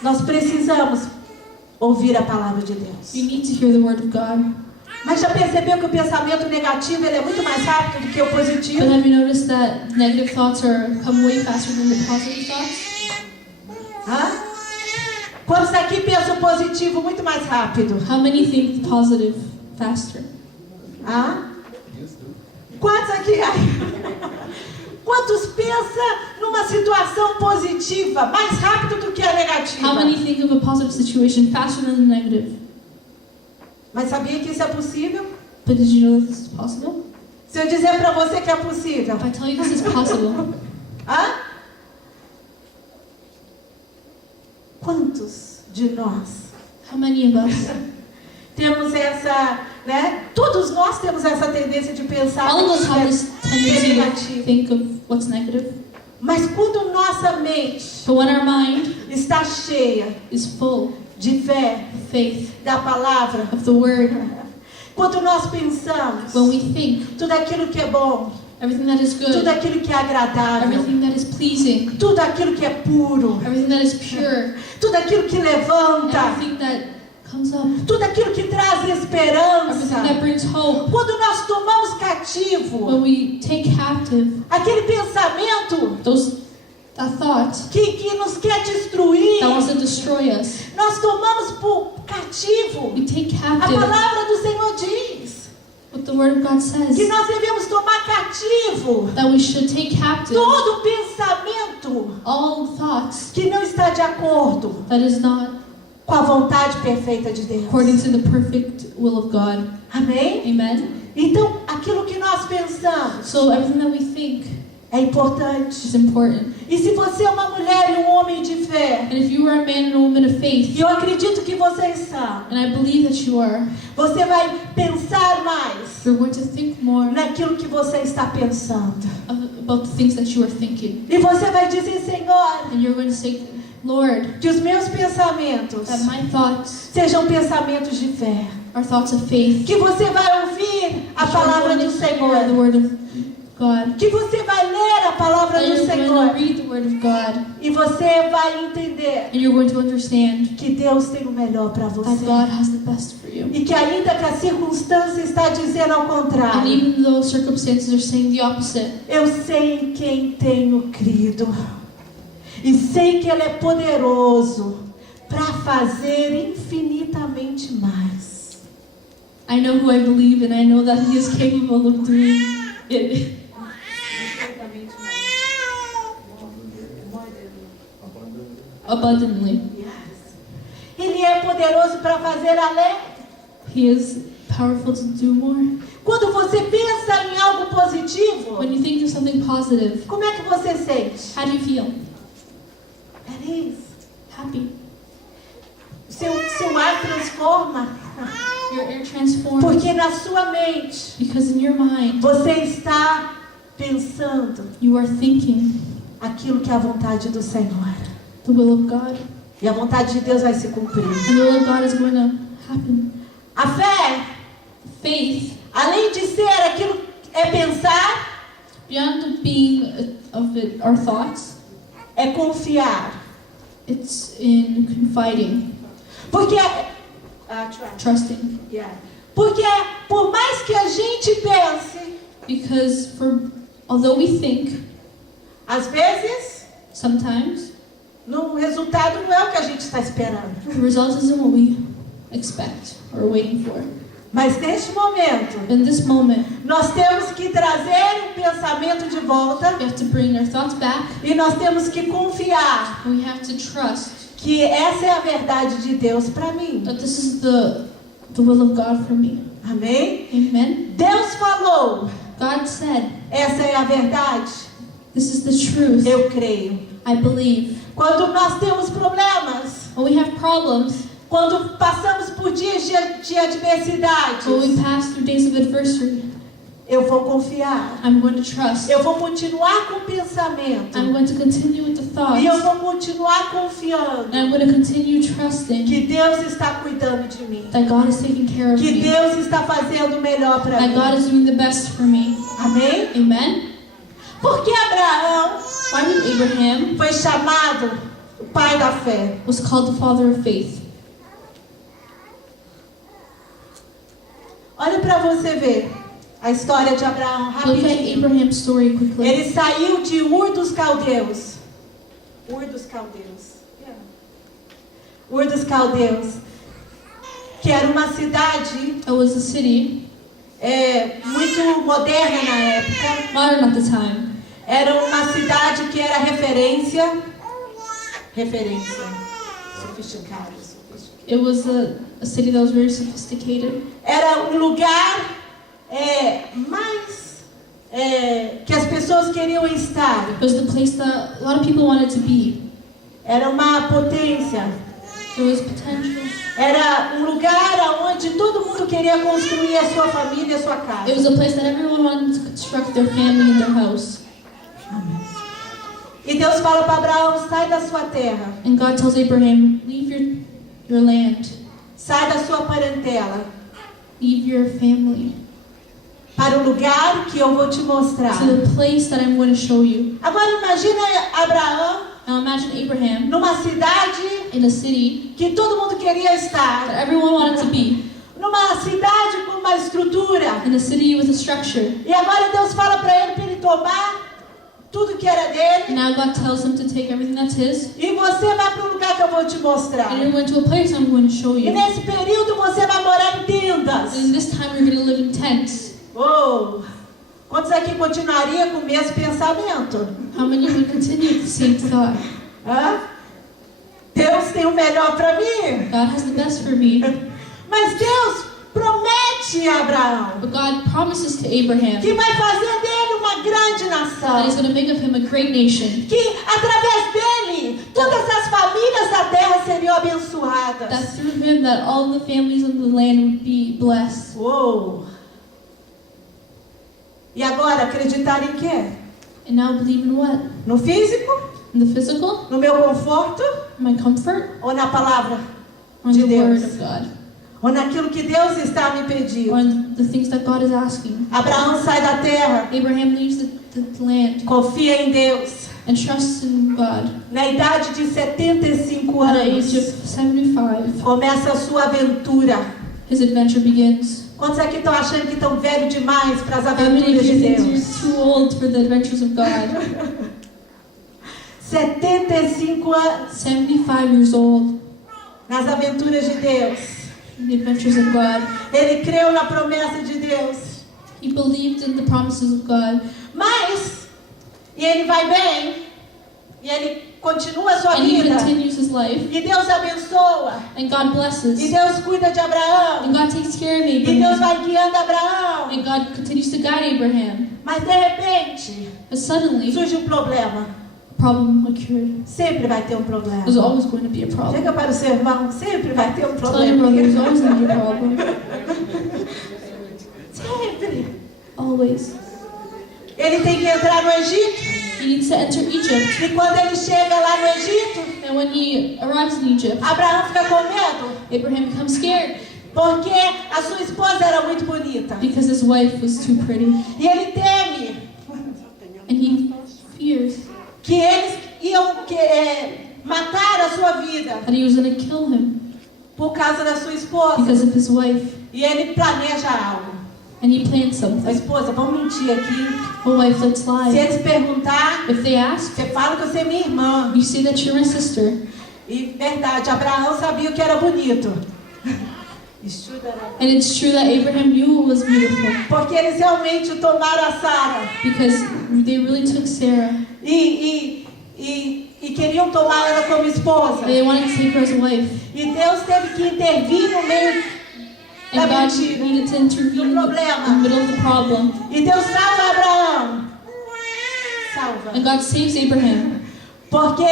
nós precisamos ouvir a palavra de Deus. you need to hear the word of God. Mas já percebeu que o pensamento negativo ele é muito mais rápido do que o But positivo? have you noticed that negative thoughts come way faster than the positive thoughts? Hã? Quantos aqui pensam positivo muito mais rápido? How many think positive faster? Hã? Quantos aqui? Quantos pensam numa situação positiva mais rápido do que a negativa? How many think of a positive situation faster than the negative? Mas sabia que isso é possível? But did you know that this is possible? Se eu dizer para você que é possível, If I tell you this is possible, hã? Quantos de nós how many of us? temos essa, né? Todos nós temos essa tendência de pensar All of us have que this é tendency to negativo. think of what's negative. Mas quando nossa mente But when our mind está cheia is full de fé, of faith, da palavra, of the word, quando nós pensamos when we think tudo aquilo que é bom, everything that is tudo good, aquilo que é agradável, everything that is pleasing, tudo aquilo que é puro, everything that is pure, tudo aquilo que levanta, everything that comes up, tudo aquilo que traz everything esperança. that brings hope, Quando nós tomamos cativo when we take captive aquele pensamento that thought que nos quer destruir, that wants to destroy us, nós tomamos por cativo. we take A captive palavra do Senhor diz what the word of God que says, nós devemos tomar cativo that we should take captive todo pensamento all thoughts que não está de acordo that is not com a vontade perfeita de Deus. according to the perfect will of God. Amém? Amen. Então, aquilo que nós pensamos So everything that we think é importante. is important. E se você é uma mulher e um homem de fé, And if you are a man and a woman of e faith, eu acredito que você está, and I believe that you are, você vai pensar mais you're going to think more naquilo que você está pensando. about the things that you are thinking. E você vai dizer, Senhor, And you're going to say, Lord, que os meus pensamentos that my thoughts sejam pensamentos de fé. are thoughts of faith. Que você vai ouvir a That you're palavra going do to hear the Senhor. word of God. Que você vai ler a palavra That do you're going to Senhor. read the word of God. E você vai entender And you're going to understand que Deus tem o melhor para that você. God has the best for you. E que ainda que a circunstância está dizendo ao And contrário, even though circumstances are saying the opposite, eu sei em quem tenho crido. E sei que Ele é poderoso para fazer infinitamente mais. I know who I believe and I know that He is capable of doing it. Abundantly. Ele é poderoso para fazer além. He is powerful to do more. Quando você pensa em algo positivo, When you think of something positive, como é que você sente? how do you feel? Feliz. Happy. Seu ar transforma. Your air transforms Porque na sua mente because in your mind você está pensando you are thinking aquilo que é a vontade do Senhor. the will of God, E a vontade de Deus vai se cumprir. and the will of God is going to happen. A fé, Faith, além de ser aquilo é pensar, beyond being of it, our thoughts, é confiar. it's in confiding, Porque trusting. porque por mais que a gente pense, Because although we think, às vezes sometimes no resultado não é o que a gente está esperando. the result isn't what we expect or waiting for. Mas neste momento, In this moment, nós temos que trazer o pensamento de volta we have to bring our thoughts back. e nós temos que confiar We have to trust que essa é a verdade de Deus para mim. that this is the will of God for me. Amém? Amen. Deus falou, God said, essa é a verdade. this is the truth. Eu creio. I believe. Quando nós temos problemas, when we have problems, quando passamos por dias de adversidade, when we pass through days of adversity, eu vou confiar. I'm going to trust. Eu vou continuar com o pensamento. I'm going to continue with the thoughts. E eu vou continuar confiando And I'm going to continue trusting que Deus está cuidando de mim. that God is taking care of Que me. Deus está fazendo o melhor para That mim. God is doing the best for me. Amém? Amen? Porque Abraão Why did Abraham foi chamado o pai da fé? was called the father of faith? Olha para você ver a história de Abraão Look at rapidinho. Abraham's story quickly. Ele saiu de Ur dos Caldeus. Ur dos Caldeus. Ur dos Caldeus. Que era uma cidade It was a city, muito moderna na época. modern at the time. Era uma cidade que era referência. Sofisticada. It was a city that was very sophisticated. Era um lugar mais que as pessoas queriam estar. It was the place that a lot of people wanted to be. Era uma potência. There was potential. Era um lugar onde todo mundo queria construir a sua família, a sua casa. It was a place that everyone wanted to construct their family and their house. E Deus fala para Abraão: sai da sua terra, And God tells Abraham, leave your land, sai da sua parentela, leave your family, para o lugar que eu vou te mostrar. to the place that I'm going to show you. Agora imagina Abraão Now imagine Abraham numa cidade in a city que todo mundo queria that estar, everyone wanted to be, numa cidade com uma estrutura. in a city with a structure. E agora Deus fala para ele tomar tudo que era And dele, now God tells him to take everything that's his, e você vai para o lugar que eu vou te mostrar. and you're going to a place I'm going to show E you. nesse período você vai morar em tendas. And this time you're going to live in tents. Oh, quantos aqui continuaria com o mesmo pensamento? How many would continue with the same thought? Hã? Deus tem o melhor para mim. God has the best for me. Mas Deus promete a Abraão But God promises to Abraham que vai fazer dele uma grande that He's nação. going to make of him a great nation. Que através dele todas as famílias da terra seriam abençoadas. That through him that all the families in the land would be blessed. Uou! E agora acreditar em quê? And now believe in what? No físico? In the physical? No meu conforto? My comfort? Ou na palavra? Or in De the Deus. word of God? Ou naquilo que Deus está me Or pedindo? in the things that God is asking? Abraão sai da terra, Abraham leaves the land confia em Deus. and trusts in God. Na idade de 75 At the age of anos, 75, começa a sua aventura. his adventure begins. Quantos aqui estão achando que estão velhos demais para as How many of aventuras you de think Deus? you're too old for the adventures of God? 75 anos 75 years old, nas aventuras de Deus. in the adventures of God. Ele creu na promessa de Deus. He believed in the promises of God. Mas, e ele vai bem, e ele continua a sua And he vida. continues his life. E Deus abençoa. And God blesses. E Deus cuida de Abraão. And God takes care of E Deus Abraham. vai guiando Abraão. And God continues to guide Abraham. Mas de repente, But suddenly, surge um problema. a problem occurred. Sempre vai ter um problema. There's always going to be a problem. Chega para o seu irmão, sempre vai ter um Tell your brother there's always problema. going to be a problem. Sempre. Always. Ele tem que entrar no Egito. He needs to enter Egypt. E quando ele chega lá no Egito, And when he arrives in Egypt, Abraão fica com medo. Abraham becomes scared Porque a sua esposa era muito bonita. because his wife was too pretty. E ele teme And he fears que eles iam matar a sua vida that he was going to kill him por causa da sua esposa. because of his wife. E ele planeja algo. And he planned A something. esposa, vamos mentir aqui. Oh, wife, let's Se lie. eles perguntar, If they ask, você fala que você é minha irmã. you say that you're my sister. E verdade, Abraão sabia o que era bonito. And it's true that Abraham knew it was beautiful Porque eles realmente tomaram a Sara because they really took Sarah. e queriam tomar ela como esposa. They wanted to take her as a wife. E Deus teve que intervir no meio da And God mentira. needed to intervene in the middle of the problem. E Deus salva Abraão. Salva. And God saves Abraham Porque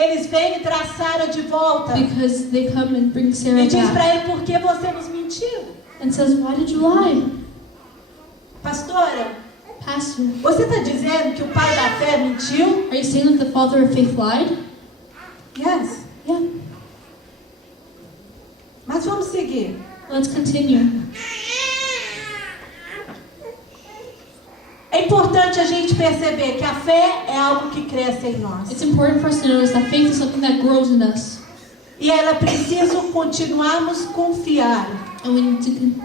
eles vêm traz Sara de volta because they come and bring Sarah e diz back para ele: por que você nos mentiu? and says, why did you lie? Pastora, Pastor, você está dizendo que o pai da fé mentiu? are you saying that the father of faith lied? Yes. Yeah. Mas vamos seguir. Let's continue. É importante a gente perceber que a fé é algo que cresce em nós. It's important for us to notice that faith is something that grows in us. E ela precisa continuarmos confiar. And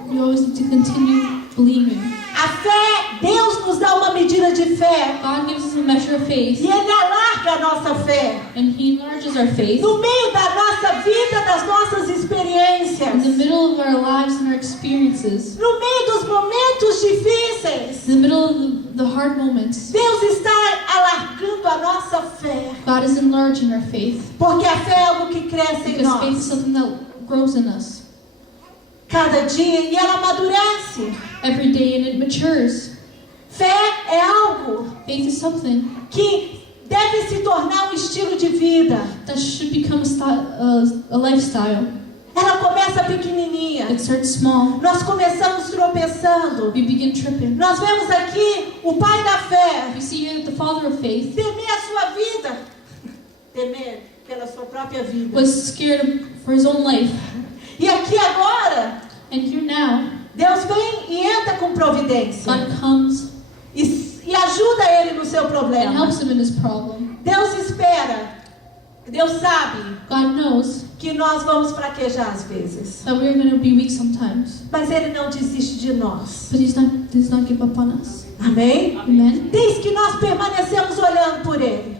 we always need to continue believing. A fé, Deus nos dá uma medida de fé. God gives us a measure of faith, E Ele alarga a nossa fé. and He enlarges our faith. No meio da nossa vida, das nossas In the experiências. middle of our lives and our experiences, No meio dos momentos difíceis. in the middle of the hard moments, Deus está alargando a nossa fé. God is enlarging our faith. Porque a fé é algo que cresce em Because faith is nós. something that grows in us Cada dia. E ela amadurece. every day, and it matures. Fé é algo Faith is something que deve se tornar um estilo de vida. that should become a lifestyle. Ela começa pequenininha. It starts small. Nós começamos tropeçando. We begin tripping. Nós vemos aqui o pai da fé We see here that the father of faith temer a sua vida. Temer pela sua própria vida. was scared for his own life. E aqui agora, And here now, Deus vem e entra com providência. God comes E ajuda ele no seu and problema. helps him in his problem. Deus espera. Deus sabe God knows que nós vamos fraquejar às vezes. that we're going to be weak sometimes, Mas Ele não desiste de nós. but He does not give up on us. Amém? Amen. Desde que nós permanecemos olhando por Ele.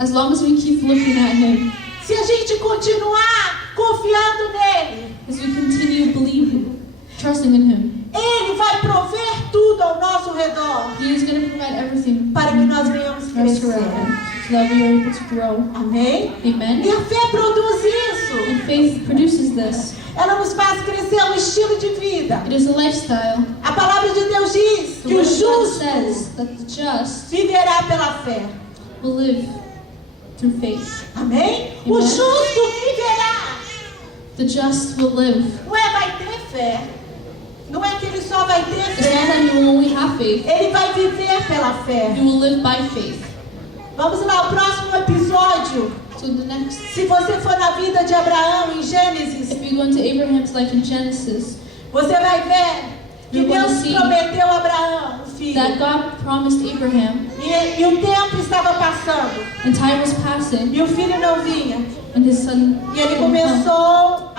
As long as we keep looking at Him, Se a gente continuar confiando nele, as we continue believing, trusting in Him, Ele vai prover tudo ao nosso redor He is going to provide everything para que nós venhamos for us around crescer. Him, so that we are able to grow. Amém? E Amen. a fé produz isso. And faith produces this. Ela nos faz crescer um estilo de vida. It is a lifestyle. A palavra de Deus diz The que o Word of God justo says that the just viverá pela fé. will live through faith. Amém? O Amen. justo viverá. The just will live. Não é vai ter fé. Não é que ele só vai ter It's not fé. that you will only have faith, Ele vai viver pela fé. you will live by faith. Vamos lá, o próximo episódio. So the next, Se você for na vida de Abraão em Gênesis, if you go into Abraham's life in Genesis, você vai ver que You're going to Deus see prometeu a Abraão um filho. that God promised Abraham, E o tempo estava passando. and time was passing, E o filho não vinha. and his son E ele didn't come. começou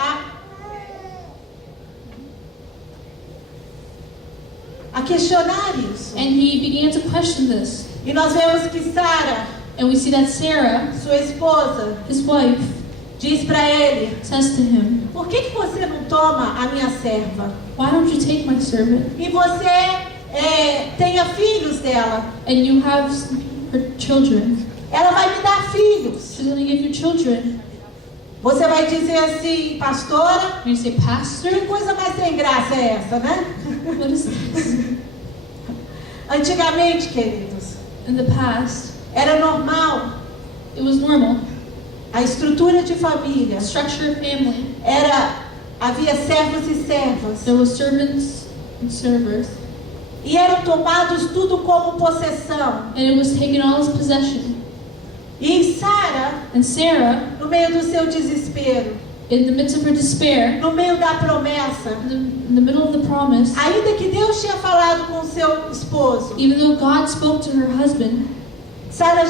a questionar isso. And he began to question this. E nós vemos que Sara, And we see that Sarah, sua esposa, his wife, diz para ele: says to him, por que você não toma a minha serva? why don't you take my servant? E você tenha filhos dela. And you have her children. Ela vai me dar filhos. She's going to give you children. Você vai dizer assim, pastora, And you say, Pastor, que coisa mais sem graça é essa, né? what is this? Antigamente, queridos, In the past, era normal. it was normal. A estrutura de família Structure of family. havia servos e servas. There was servants and servers. E eram tomados tudo como possessão. And it was taken all as possession. E Sara, And Sarah, no meio do seu desespero, in the midst of her despair, no meio da promessa, in the middle of the promise, ainda que Deus tinha falado com seu esposo, even though God spoke to her husband, Sara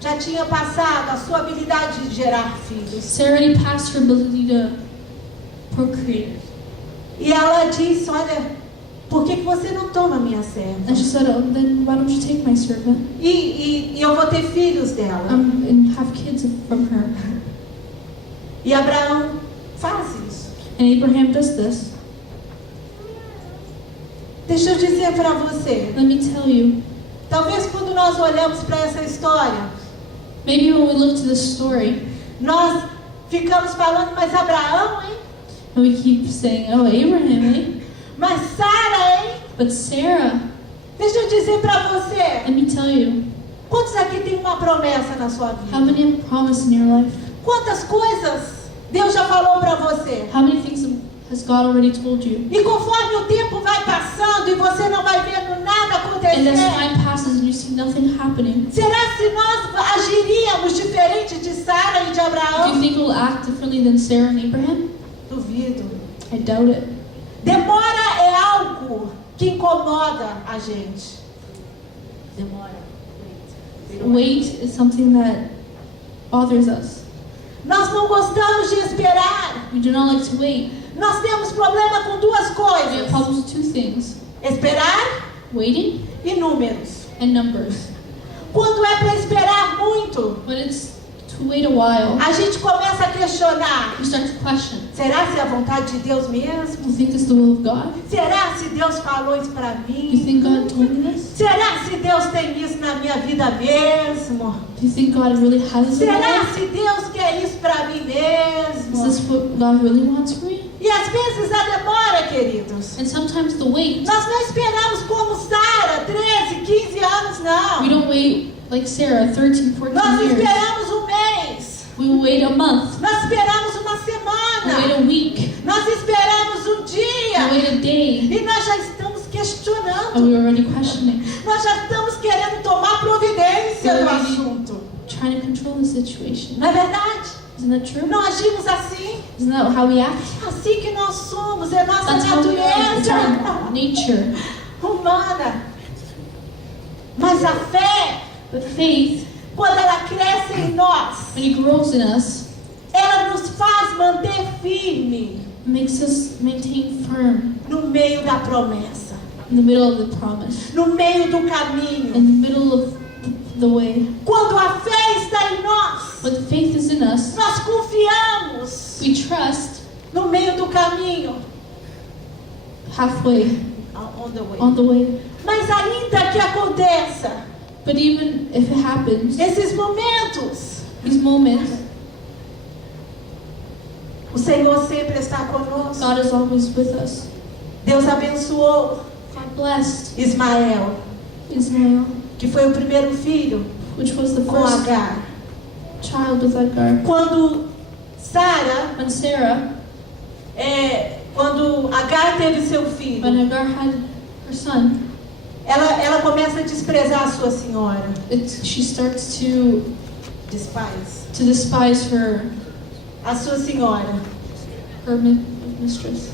já tinha passado a sua habilidade de gerar filhos. Sarah already passed her ability to procreate. E ela disse, olha, por que você não toma minha serva? And she said, oh, then why don't you take my servant E eu vou ter filhos dela. and have kids from her? E Abraão faz isso. And Abraham does this. Deixa eu dizer para você, Let me tell you, talvez quando nós olhamos para essa história, maybe when we look to this story, nós ficamos falando, mas Abraão, hein? and we keep saying, oh, Abraham, eh? Mas Sara, hein? But Sarah, Deixa eu dizer para você, let me tell you, quantos aqui tem uma promessa na sua vida? how many have a promise in your life? Quantas coisas Deus já falou para você? How many things has God already told you? E conforme o tempo vai passando e você não vai vendo nada And as acontecer, time passes and you see nothing happening, será se nós agiríamos diferente de Sara e de do you Abraão? think we'll act differently than Sarah and Abraham? Duvido. I doubt it. Demora é algo que incomoda a gente. Demora. Wait is something that bothers us. Nós não gostamos de esperar. We do not like to wait. Nós temos problema com duas We have coisas: problems with two things: esperar waiting e números. and numbers. Quando é para esperar muito, When it's to wait a while, a gente começa a questionar: you start to question. será se é a vontade de Deus mesmo? You think it's the will of God? Será se Deus falou isso para You mim? think God told me this? Será se Deus tem isso na minha vida mesmo? Do you think God really has this in my Será life? se Deus quer isso para mim Is mesmo? this what God really wants for me? E às vezes a demora, queridos. And sometimes the wait, Nós não esperamos como Sara, 13, 15 anos, we não. don't wait like Sarah, 13, 14 Nós years. esperamos um mês. We will wait a month. Nós esperamos uma We wait semana. a week. Nós esperamos um We dia. wait a day. E nós já estamos questionando. And we're already questioning, Nós já estamos querendo tomar providência do Already. assunto. trying to control the situation. Não é verdade? Isn't that true? Não agimos assim. Isn't that how we act? É assim que nós somos. É nossa That's how we are. It's our natureza nature. humana. Mas a fé, But faith, quando ela cresce em nós, when it grows in us, ela nos faz manter firme makes us maintain firm no meio da promessa, in the middle of the promise, no meio do caminho. in the middle of the way. Quando a fé está em nós, When faith is in us, nós confiamos we trust no meio do caminho. halfway On the way. on the way. Mas ainda que aconteça But even if it happens, esses momentos, these moments, o Senhor sempre está conosco. God is always with us. Deus abençoou God blessed Ismael, Ismael, que foi o primeiro filho which was the com first Agar. child with Agar. Quando Sara, When Sarah, quando Agar teve seu filho, when Agar had her son, ela começa a desprezar a sua senhora. she starts to Despise despise a sua senhora. her mistress.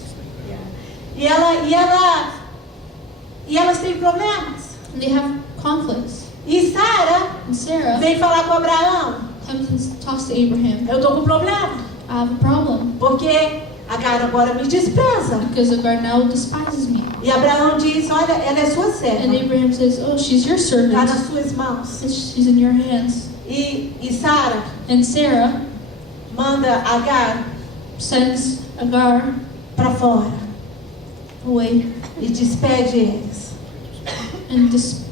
E elas têm problemas. And they have conflicts. E Sara And Sarah vem falar com Abraão: comes and talks to Abraham. eu tô com problema, I have a problem porque Agar agora me despreza. because Agar now despises me. E Abraão diz: olha, ela é sua serva, And Abraham says, "Oh, she's your está servant. nas suas mãos. She's in your hands." E Sara And Sarah manda Agar sends Agar para fora away e despede eles.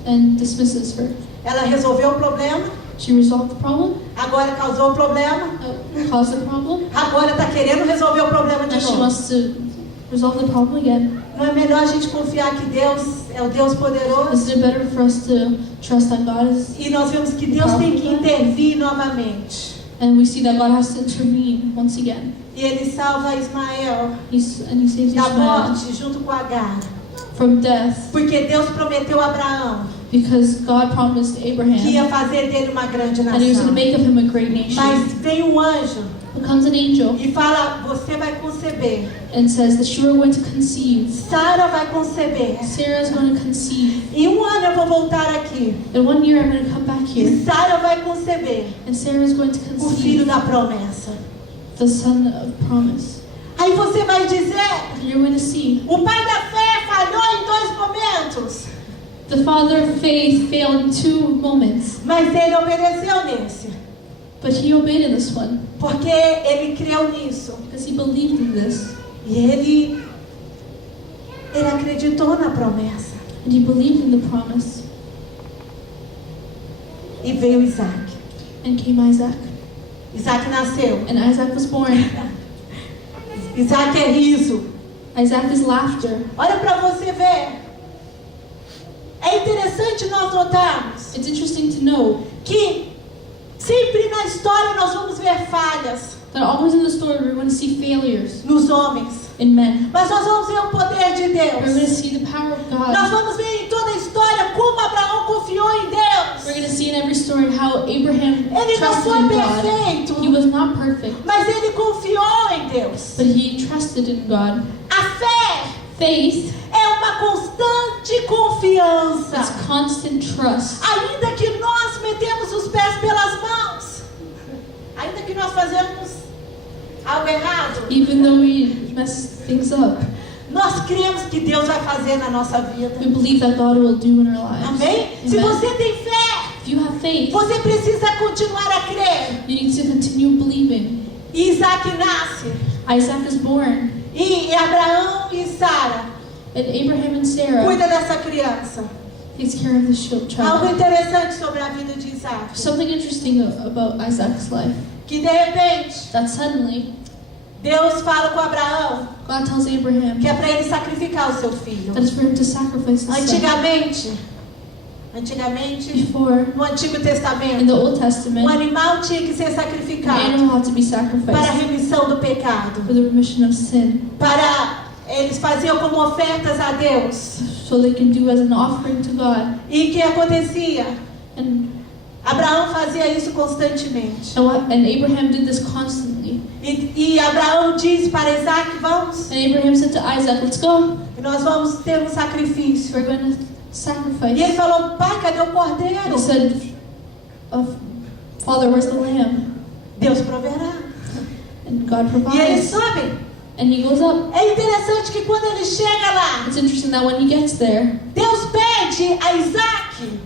and dismisses her. Ela resolveu o problema, She resolved the problem, agora causou o problema, caused the problem. agora está querendo resolver o problema de Now she novo. wants to resolve the problem again. Não é melhor a gente confiar que Deus é o Deus poderoso? Is it better for us to trust that God is, E nós vemos que Deus tem que intervir novamente. and we see that God has to intervene once again. E ele salva Ismael He saves da Ishmael morte junto com Agar. from death Porque Deus prometeu a Abraão because God promised que Abraham ia fazer dele uma grande that He was nação. going to make of him a great nation. Mas vem um anjo Comes an angel e fala: você vai conceber. and says that you are going to conceive. Sara vai conceber. Sarah is going to conceive. Em um ano eu vou voltar aqui. In 1 year I'm going to come back E here. Sara vai conceber And Sarah is going to o filho conceive da promessa. the son of promise. Aí você vai dizer: And you're going to see o pai da fé falhou em 2 momentos, the father of faith failed in 2 moments, mas ele obedeceu nesse. but he obeyed in this one Porque ele creu nisso. because he believed in this. E ele acreditou na promessa. And he believed in the promise. E veio Isaac. And came Isaac. Isaac nasceu. And Isaac was born. Isaac é riso. Isaac is laughter. Olha para você ver. interessante nós notarmos It's interesting to know que sempre na história nós vamos ver falhas that always in the story we're going to see failures nos homens, in men. mas nós vamos ver o poder de We're going to Deus. see the power of Nós God. vamos ver em toda a história como Abraão confiou em We're Deus. going to see in every story how Abraham Ele não trusted foi in God. perfeito, He was not perfect, mas ele confiou em Deus. but he trusted in God. A fé Faith é uma constante confiança. is constant trust. Ainda que nós metemos os pés pelas mãos, ainda que nós fazemos algo errado, Even though we mess things up, nós cremos que Deus vai fazer na nossa vida. we believe that God will do in our lives. Amém? Se Amen. você tem fé, If you have faith, você precisa continuar a crer. you need to continue believing. E Isaac nasce, Isaac is born, e Abraão e Sara and Abraham and Sarah cuidam dessa criança. takes care of this Algo child. interessante sobre a vida de Isaac, Something interesting about Isaac's life, que de repente that suddenly Deus fala com Abraão God tells Abraham que é para ele sacrificar o seu filho. that it's for him to sacrifice his son. Antigamente, Before, no Antigo in the Testamento, Old o Testament, animal tinha que ser an sacrificado animal had to be para a sacrificed remissão do pecado. for the remission of sin, Eles faziam como ofertas a Deus. so they can do as an offering to God. E o que acontecia? And Abraão fazia isso constantemente. and Abraham did this constantly. E Abraão disse para Isaac: vamos, And Abraham said to Isaac, "Let's go. e nós vamos ter um sacrifício. We're going to E ele sacrifice." falou: pai, cadê o And cordeiro? he said, "Father, where's the lamb?" Deus proverá. And God E eles provides. sobem. And he goes up. É interessante que quando ele chega lá, It's interesting that when he gets there, Deus pede a Isaac.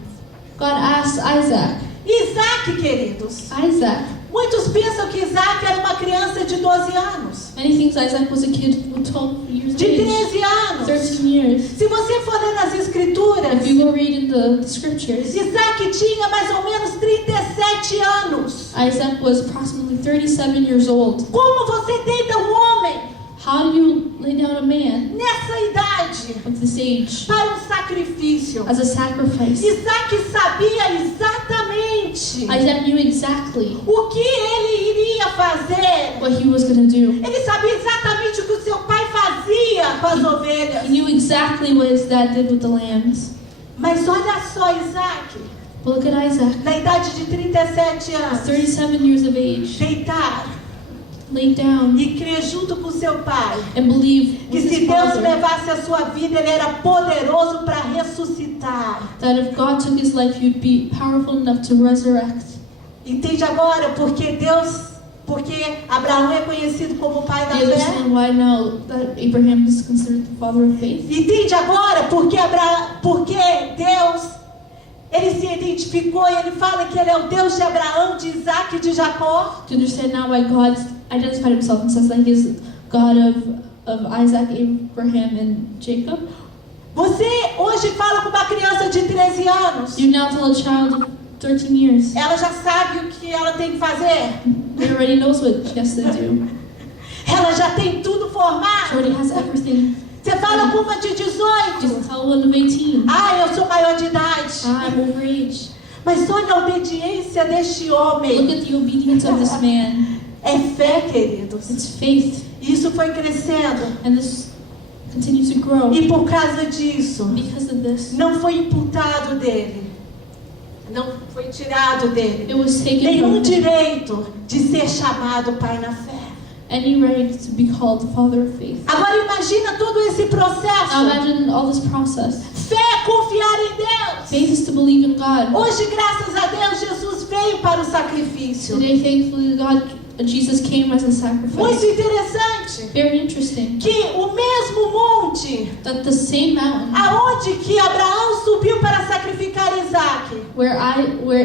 God asks Isaac, Isaac, queridos. Isaac. Muitos pensam que Isaac era uma criança de 12 anos, And he thinks Isaac was a kid with 12 years of de age, 13 anos. 13 years. Se você for ler nas Escrituras, If you go read in the scriptures, Isaac tinha mais ou menos 37 anos. Isaac was approximately 37 years old. Como você deita um homem How do you lay down a man nessa idade of this age para um sacrifício? as a sacrifice? Isaac sabia exatamente Isaac knew exactly o que ele iria fazer. what he was going to do. Ele sabia exatamente o que o seu pai fazia com as ovelhas. He knew exactly what his dad did with the lambs. Mas olha só, Isaac, But look at Isaac, na idade de 37 anos, 37 years of age, deitar laid down e crer junto com seu pai and believe que with se his Deus father levasse a sua vida, ele era poderoso para ressuscitar. that if God took his life, he'd be powerful enough to resurrect. Entende agora porque Abraão é conhecido como o pai da You fé? understand why now that Abraham is considered the father of faith? Entende agora porque Deus, ele se identificou e ele fala que ele é o Deus de Abraão, de Isaac e de Jacó? Do you understand now why God identified himself and says that he is God of Isaac, Abraham, and Jacob? Você hoje fala com uma criança de 13 anos, You now tell a child of 13 years, ela já sabe o que ela tem que fazer, he already knows what she has to do. ela já tem tudo She formado. already has everything. Você fala com uma de 18, Just tell one of 18, eu sou maior de idade. I'm over age. Mas olha a obediência deste Look homem. at the obedience of this man. É fé, queridos. It's faith, Isso foi crescendo. and this continues to grow. E por causa disso, Because of this, não foi imputado dele, não foi tirado dele it was taken nenhum from him direito de ser chamado pai na fé. any right to be called the father of faith. Agora imagina todo esse Now processo. imagine all this process. Fé é confiar em Deus. Faith is to believe in God. Hoje, graças a Deus, Jesus veio para o sacrifício. Today, thankfully, Jesus came as a Muito sacrifice. interessante Very interesting que o mesmo monte that the same mountain aonde que Abraão subiu para sacrificar Isaac, where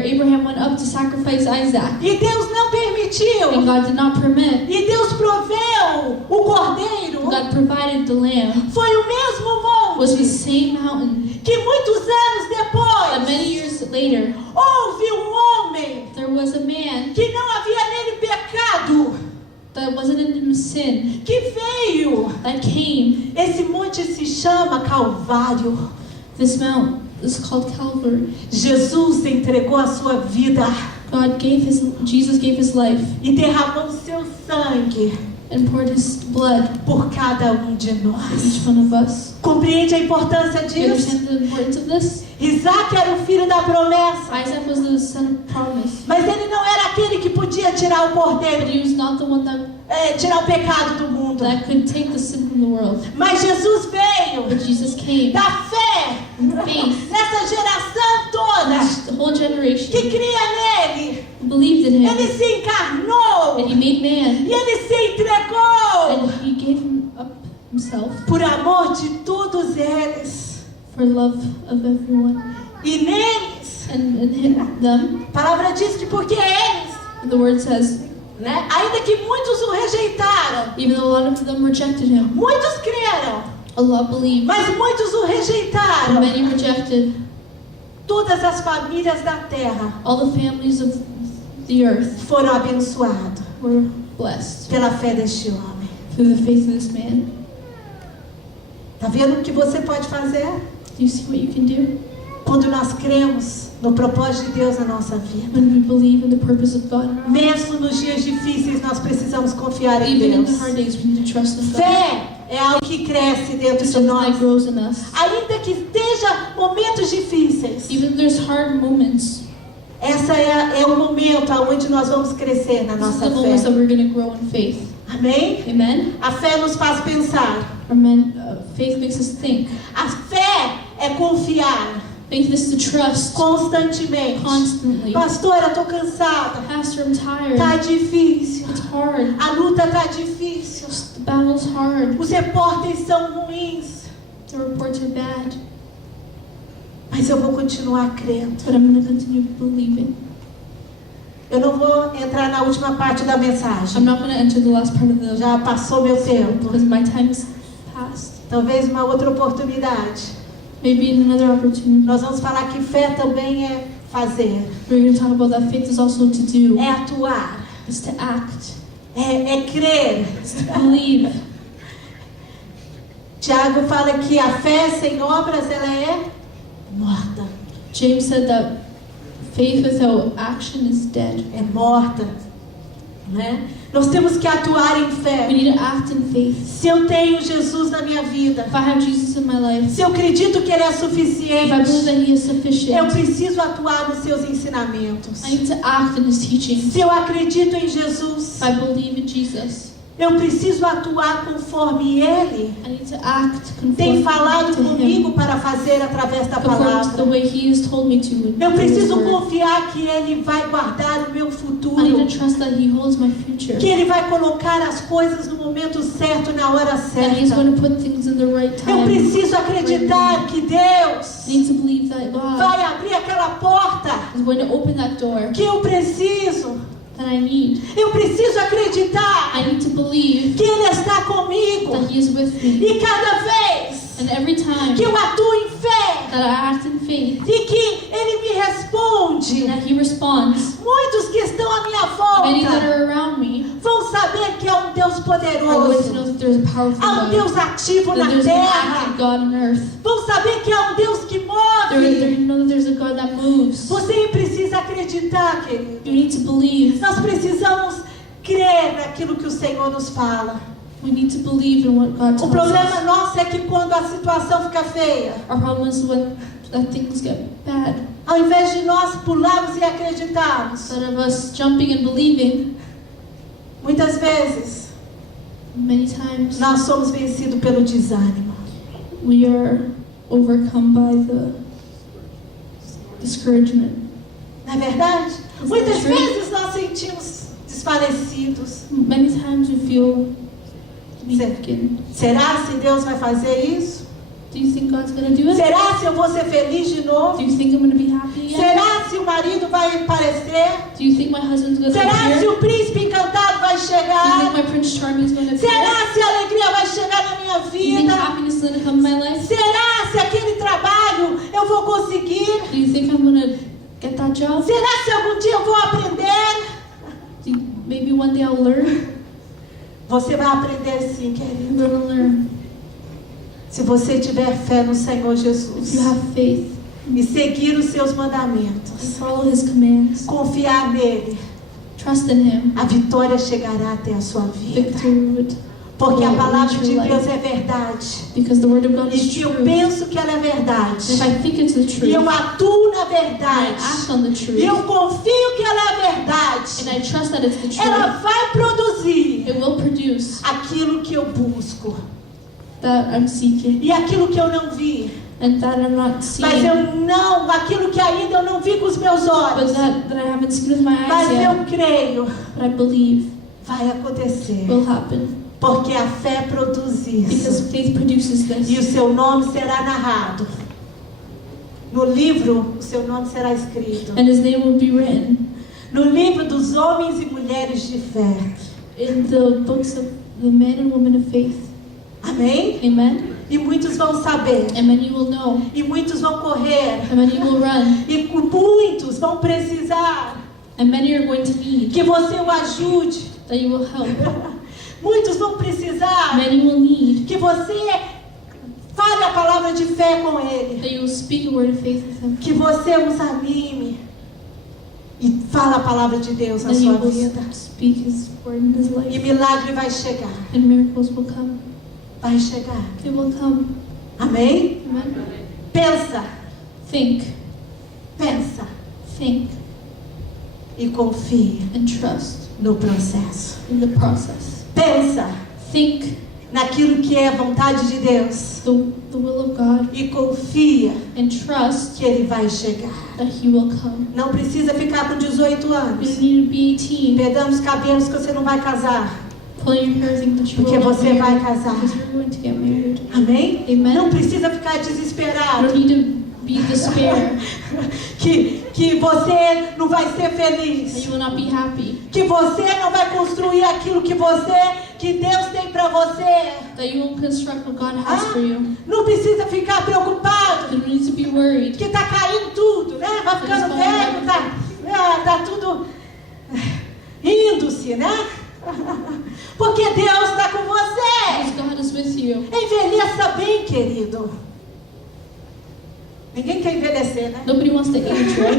Abraham went up to sacrifice Isaac, e Deus não and permitiu, God did not permit, e Deus proveu o cordeiro, God provided the lamb, foi o mesmo was the monte same mountain que muitos anos that many depois years later houve um homem there was a man que não havia nele pecado, that wasn't in sin que veio. that came. Esse monte se chama Calvário. This mount is called Calvary. Jesus entregou a sua vida Jesus gave his life e derramou o seu sangue and poured his blood por cada de for nós. each one of us. Compreende a importância You disso? understand the importance of this? Isaac era o filho da promessa, Isaac was the son of promise, mas ele não era aquele que podia tirar o but cordeiro, he was not the one tirar o pecado do mundo. that could take the sin from the world. Mas Jesus veio But Jesus came da fé in faith. nessa geração toda The whole generation que cria nele. believed in him, Ele se encarnou and he made man, e ele se entregou and he gave him up himself por amor de todos eles. for love of everyone. E neles, And in them, a palavra diz que porque eles, the word says, né, ainda que muitos o rejeitaram, even though a lot of them rejected him, muitos creram, a lot believed, mas muitos o and rejeitaram. many rejected. Todas as famílias da terra All the families of the earth foram abençoadas were blessed pela fé deste homem. through the faith of this man. Tá vendo o que você pode fazer? Do you see what you can do? Quando nós cremos no propósito de Deus na nossa vida. When we believe in the purpose of God in our lives. Mesmo nos dias difíceis, nós precisamos confiar em Even in the Deus. hard days, we need to trust in God. Fé é algo que cresce dentro It's de something nós. that grows in us. Ainda que esteja momentos difíceis, Even if there's hard moments, essa é o momento onde nós vamos crescer na this is nossa the moments that fé. we're going to grow in faith. Amém? Amen? A fé nos faz pensar. Faith makes us think. A fé é confiar Faith is to trust constantemente. constantly. Pastora, eu tô cansada. Pastor, I'm tired. Tá difícil. It's hard. A luta tá difícil. The battle's hard. Os repórteres são ruins. The reports are bad. Mas eu vou continuar crendo. But I'm going to continue believing. Eu não vou entrar na última parte da I'm mensagem. not going to enter the last part of the Já passou meu tempo. because my time is past. Talvez uma outra oportunidade. Maybe in another opportunity. Nós vamos falar que fé também é fazer, We're going to talk about that faith is also to do. é atuar, It's to act. é crer. It's to believe. Tiago fala que a fé sem obras ela é morta. James said that faith without action is dead. É morta, né? Nós temos que atuar em We fé. need to act in faith. Se eu tenho Jesus na minha vida, If I have Jesus in my life, se eu acredito que Ele é if I believe suficiente, that He is eu sufficient, preciso atuar nos seus ensinamentos. I need to act in His teachings. Se eu acredito em Jesus, If I believe in Jesus, eu preciso atuar conforme Ele I need to act tem conform falado to Him, comigo para fazer através da according to the palavra. way He has told me to. Eu through His preciso word. confiar que Ele vai guardar o meu I need futuro, to trust that He holds my future, que Ele vai colocar as coisas no momento certo, na hora that He's certa. going to put things in the right Eu time. preciso acreditar que Deus I need to believe that God vai abrir aquela porta is going to open that door que eu preciso. that I need. Eu preciso acreditar I need to believe que Ele está comigo. that He is with me. E cada vez And every time que eu atuo em fé that I act in faith, e que Ele me responde, that He responds, muitos que estão à minha many that volta are around me vão saber que é um Deus are going to poderoso, know that there's a powerful há um God, Deus ativo that na there's an active terra, God on earth. vão saber que é um Deus que They're move. going to know that there's a God that moves. Você precisa acreditar, querido. You need to believe. Nós precisamos crer naquilo que o Senhor nos fala. We need to believe in what God O tells problema us. nosso é que quando a situação fica feia, Our problem is when things get bad. ao invés de nós pularmos e acreditarmos, Instead of us jumping and believing, muitas vezes many times nós somos vencidos pelo desânimo. we are overcome by the discouragement. Não é verdade? Is Muitas that true? vezes nós sentimos desfalecidos. Many times we feel weakened. Será se Deus vai fazer isso? Do you think God's going to do it? Será se eu vou ser feliz de Do novo? you think I'm going to be happy again? Será se o marido vai aparecer? Do you think my husband's going to Será se appear? o príncipe encantado vai Do you chegar? think my Prince Charming is going to appear? Será se a alegria vai chegar na minha Do you think vida? happiness is going to come in my life? Será se aquele trabalho eu vou conseguir? Do you think I'm going to get that job? Será se algum dia eu vou aprender? Maybe one day I'll learn. Você vai aprender sim, querido. I'm going to learn. Se você tiver fé no Senhor If Jesus. you have faith e seguir os seus and mandamentos, follow His commands. confiar nele, Trust in Him. a vitória chegará até a sua vida. Victory would Porque a will palavra reach de your Deus life. é verdade. Because the Word of God E is se eu true. penso que ela é verdade, If I think it's the e truth, eu atuo na and I verdade, act on the truth, e eu confio que ela é verdade, and I trust that it's the truth, ela vai produzir it will produce aquilo que eu busco. that I'm seeking E aquilo que eu não vi. and that I'm not Mas seeing, eu não, aquilo que ainda eu não vi com os meus but olhos. that I haven't seen with my Mas eyes eu yet, creio, but I believe vai acontecer. will happen. Porque a fé produz Because isso. faith produces E o this. seu nome será narrado. No livro, o seu nome será escrito. And His name will be written No livro dos homens e mulheres de fé. in the books of the men and women of faith. Amém? Amen? E muitos vão saber. And many will know. E muitos vão correr. And many will run. E muitos vão precisar And many are going to need que você o ajude. that you will help. Muitos vão precisar Many will need que você fale a palavra de fé com ele. that you will speak a word of faith with Him. Que você os anime. E fala a palavra de Deus na That you sua will vida. speak His word in His E life. milagre vai chegar. And miracles will come. Vai chegar. They will come. Amém? Amen? Pensa. Think. Pensa. Think. E confie And trust no processo. in the process. Pensa Think naquilo que é a vontade de Deus. the will of God. E confia And trust que ele vai chegar. that He will come. Não precisa ficar com 18 You anos. don't need to be 18. Pegando os cabelos que você não vai casar. Pulling your hair, think that you Porque will not você vai marry. casar. Because you're going to get married. Amém? Amen. Não precisa ficar You desesperado. don't need to be despair. Que você não vai ser That feliz. you will not be happy. Que você não vai construir aquilo que Deus tem para você. That you won't construct what God has for you. Não precisa ficar preocupado. You don't need to be worried. Que tá caindo tudo, né? Vai ficando velho, tá tudo indo-se, né? Porque Deus está com você. Because God is with you. Envelheça bem, querido. Ninguém quer envelhecer, né? Nobody wants to age, right?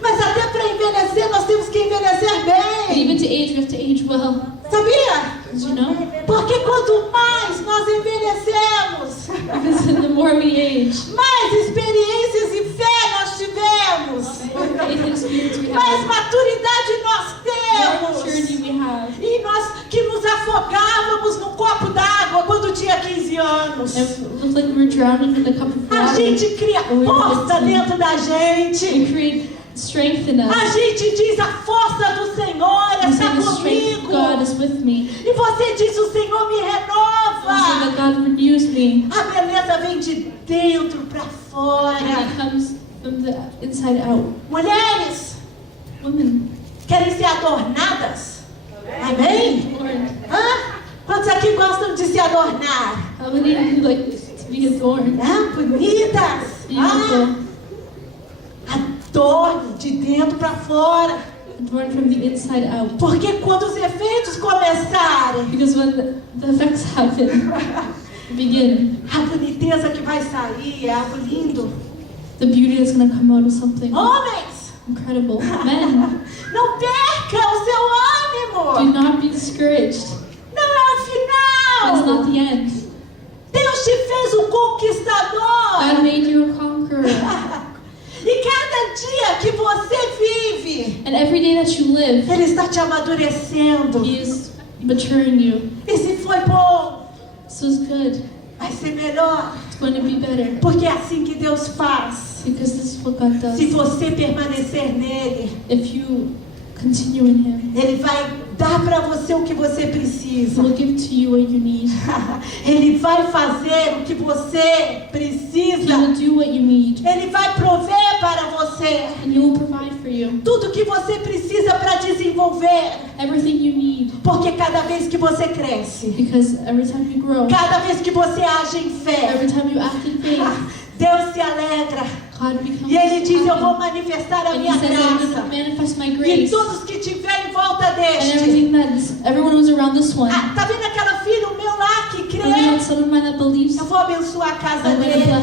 Mas até para envelhecer, nós temos que envelhecer But bem. even to age, we have to age well. Sabia? Did you know? Porque quanto mais nós envelhecemos, Because the more we age, mais experiências e fé nós tivemos, the more faith and experience we mais have, maturidade nós the more maturity temos. we have. E nós que nos afogávamos num copo d'água quando tinha 15 anos. And it looked like we were drowning in a cup of A water. gente cria força dentro da We gente. create strength in us. A gente diz a força do Senhor We say está the strength of God comigo. is with me. E você diz o Senhor me We say renova. that God renews me. A beleza vem de dentro para And fora. it comes from the inside out. Mulheres Women, querem ser adornadas. Amém? Lord, Hã? Quantos aqui gostam de se adornar? how many of you like to be adorned? Bonitas. Beautiful. Adorne de dentro para fora. Adorned from the inside out. Porque quando os efeitos começarem, Because when the effects happen, begin, a boniteza que vai sair é algo lindo. the beauty is going to come out of something Homens, incredible. Men, não perca o seu do ânimo. not be discouraged. Não é o That's not final. the end. Deus te fez um conquistador. God made you a conqueror. E cada dia que você vive, And every day that you live, Ele está te amadurecendo. He is maturing you. E se foi bom, So it's good. vai ser melhor. It's going to be better. Porque é assim que Deus faz. Because this is what God does. Se você permanecer nele, If you continue in Him, Ele vai dar para você o que você He precisa. will give to you what you need. Ele vai fazer o que você He precisa. will do what you need. Ele vai prover para você And He will provide for you tudo que você precisa para desenvolver. everything you need. Porque cada vez que você cresce, Because every time you grow, cada vez que você age em fé, every time you act in faith, Deus se alegra. God becomes E Ele diz: Eu vou happy. manifestar a And He minha says, I'm going to graça. manifest my E grace. todos que estiverem em volta And deste. everyone who's around this one, Tá vendo aquela filha, o meu lá que and then crê? son of mine that believes, Eu vou abençoar a casa I'm going to dele. bless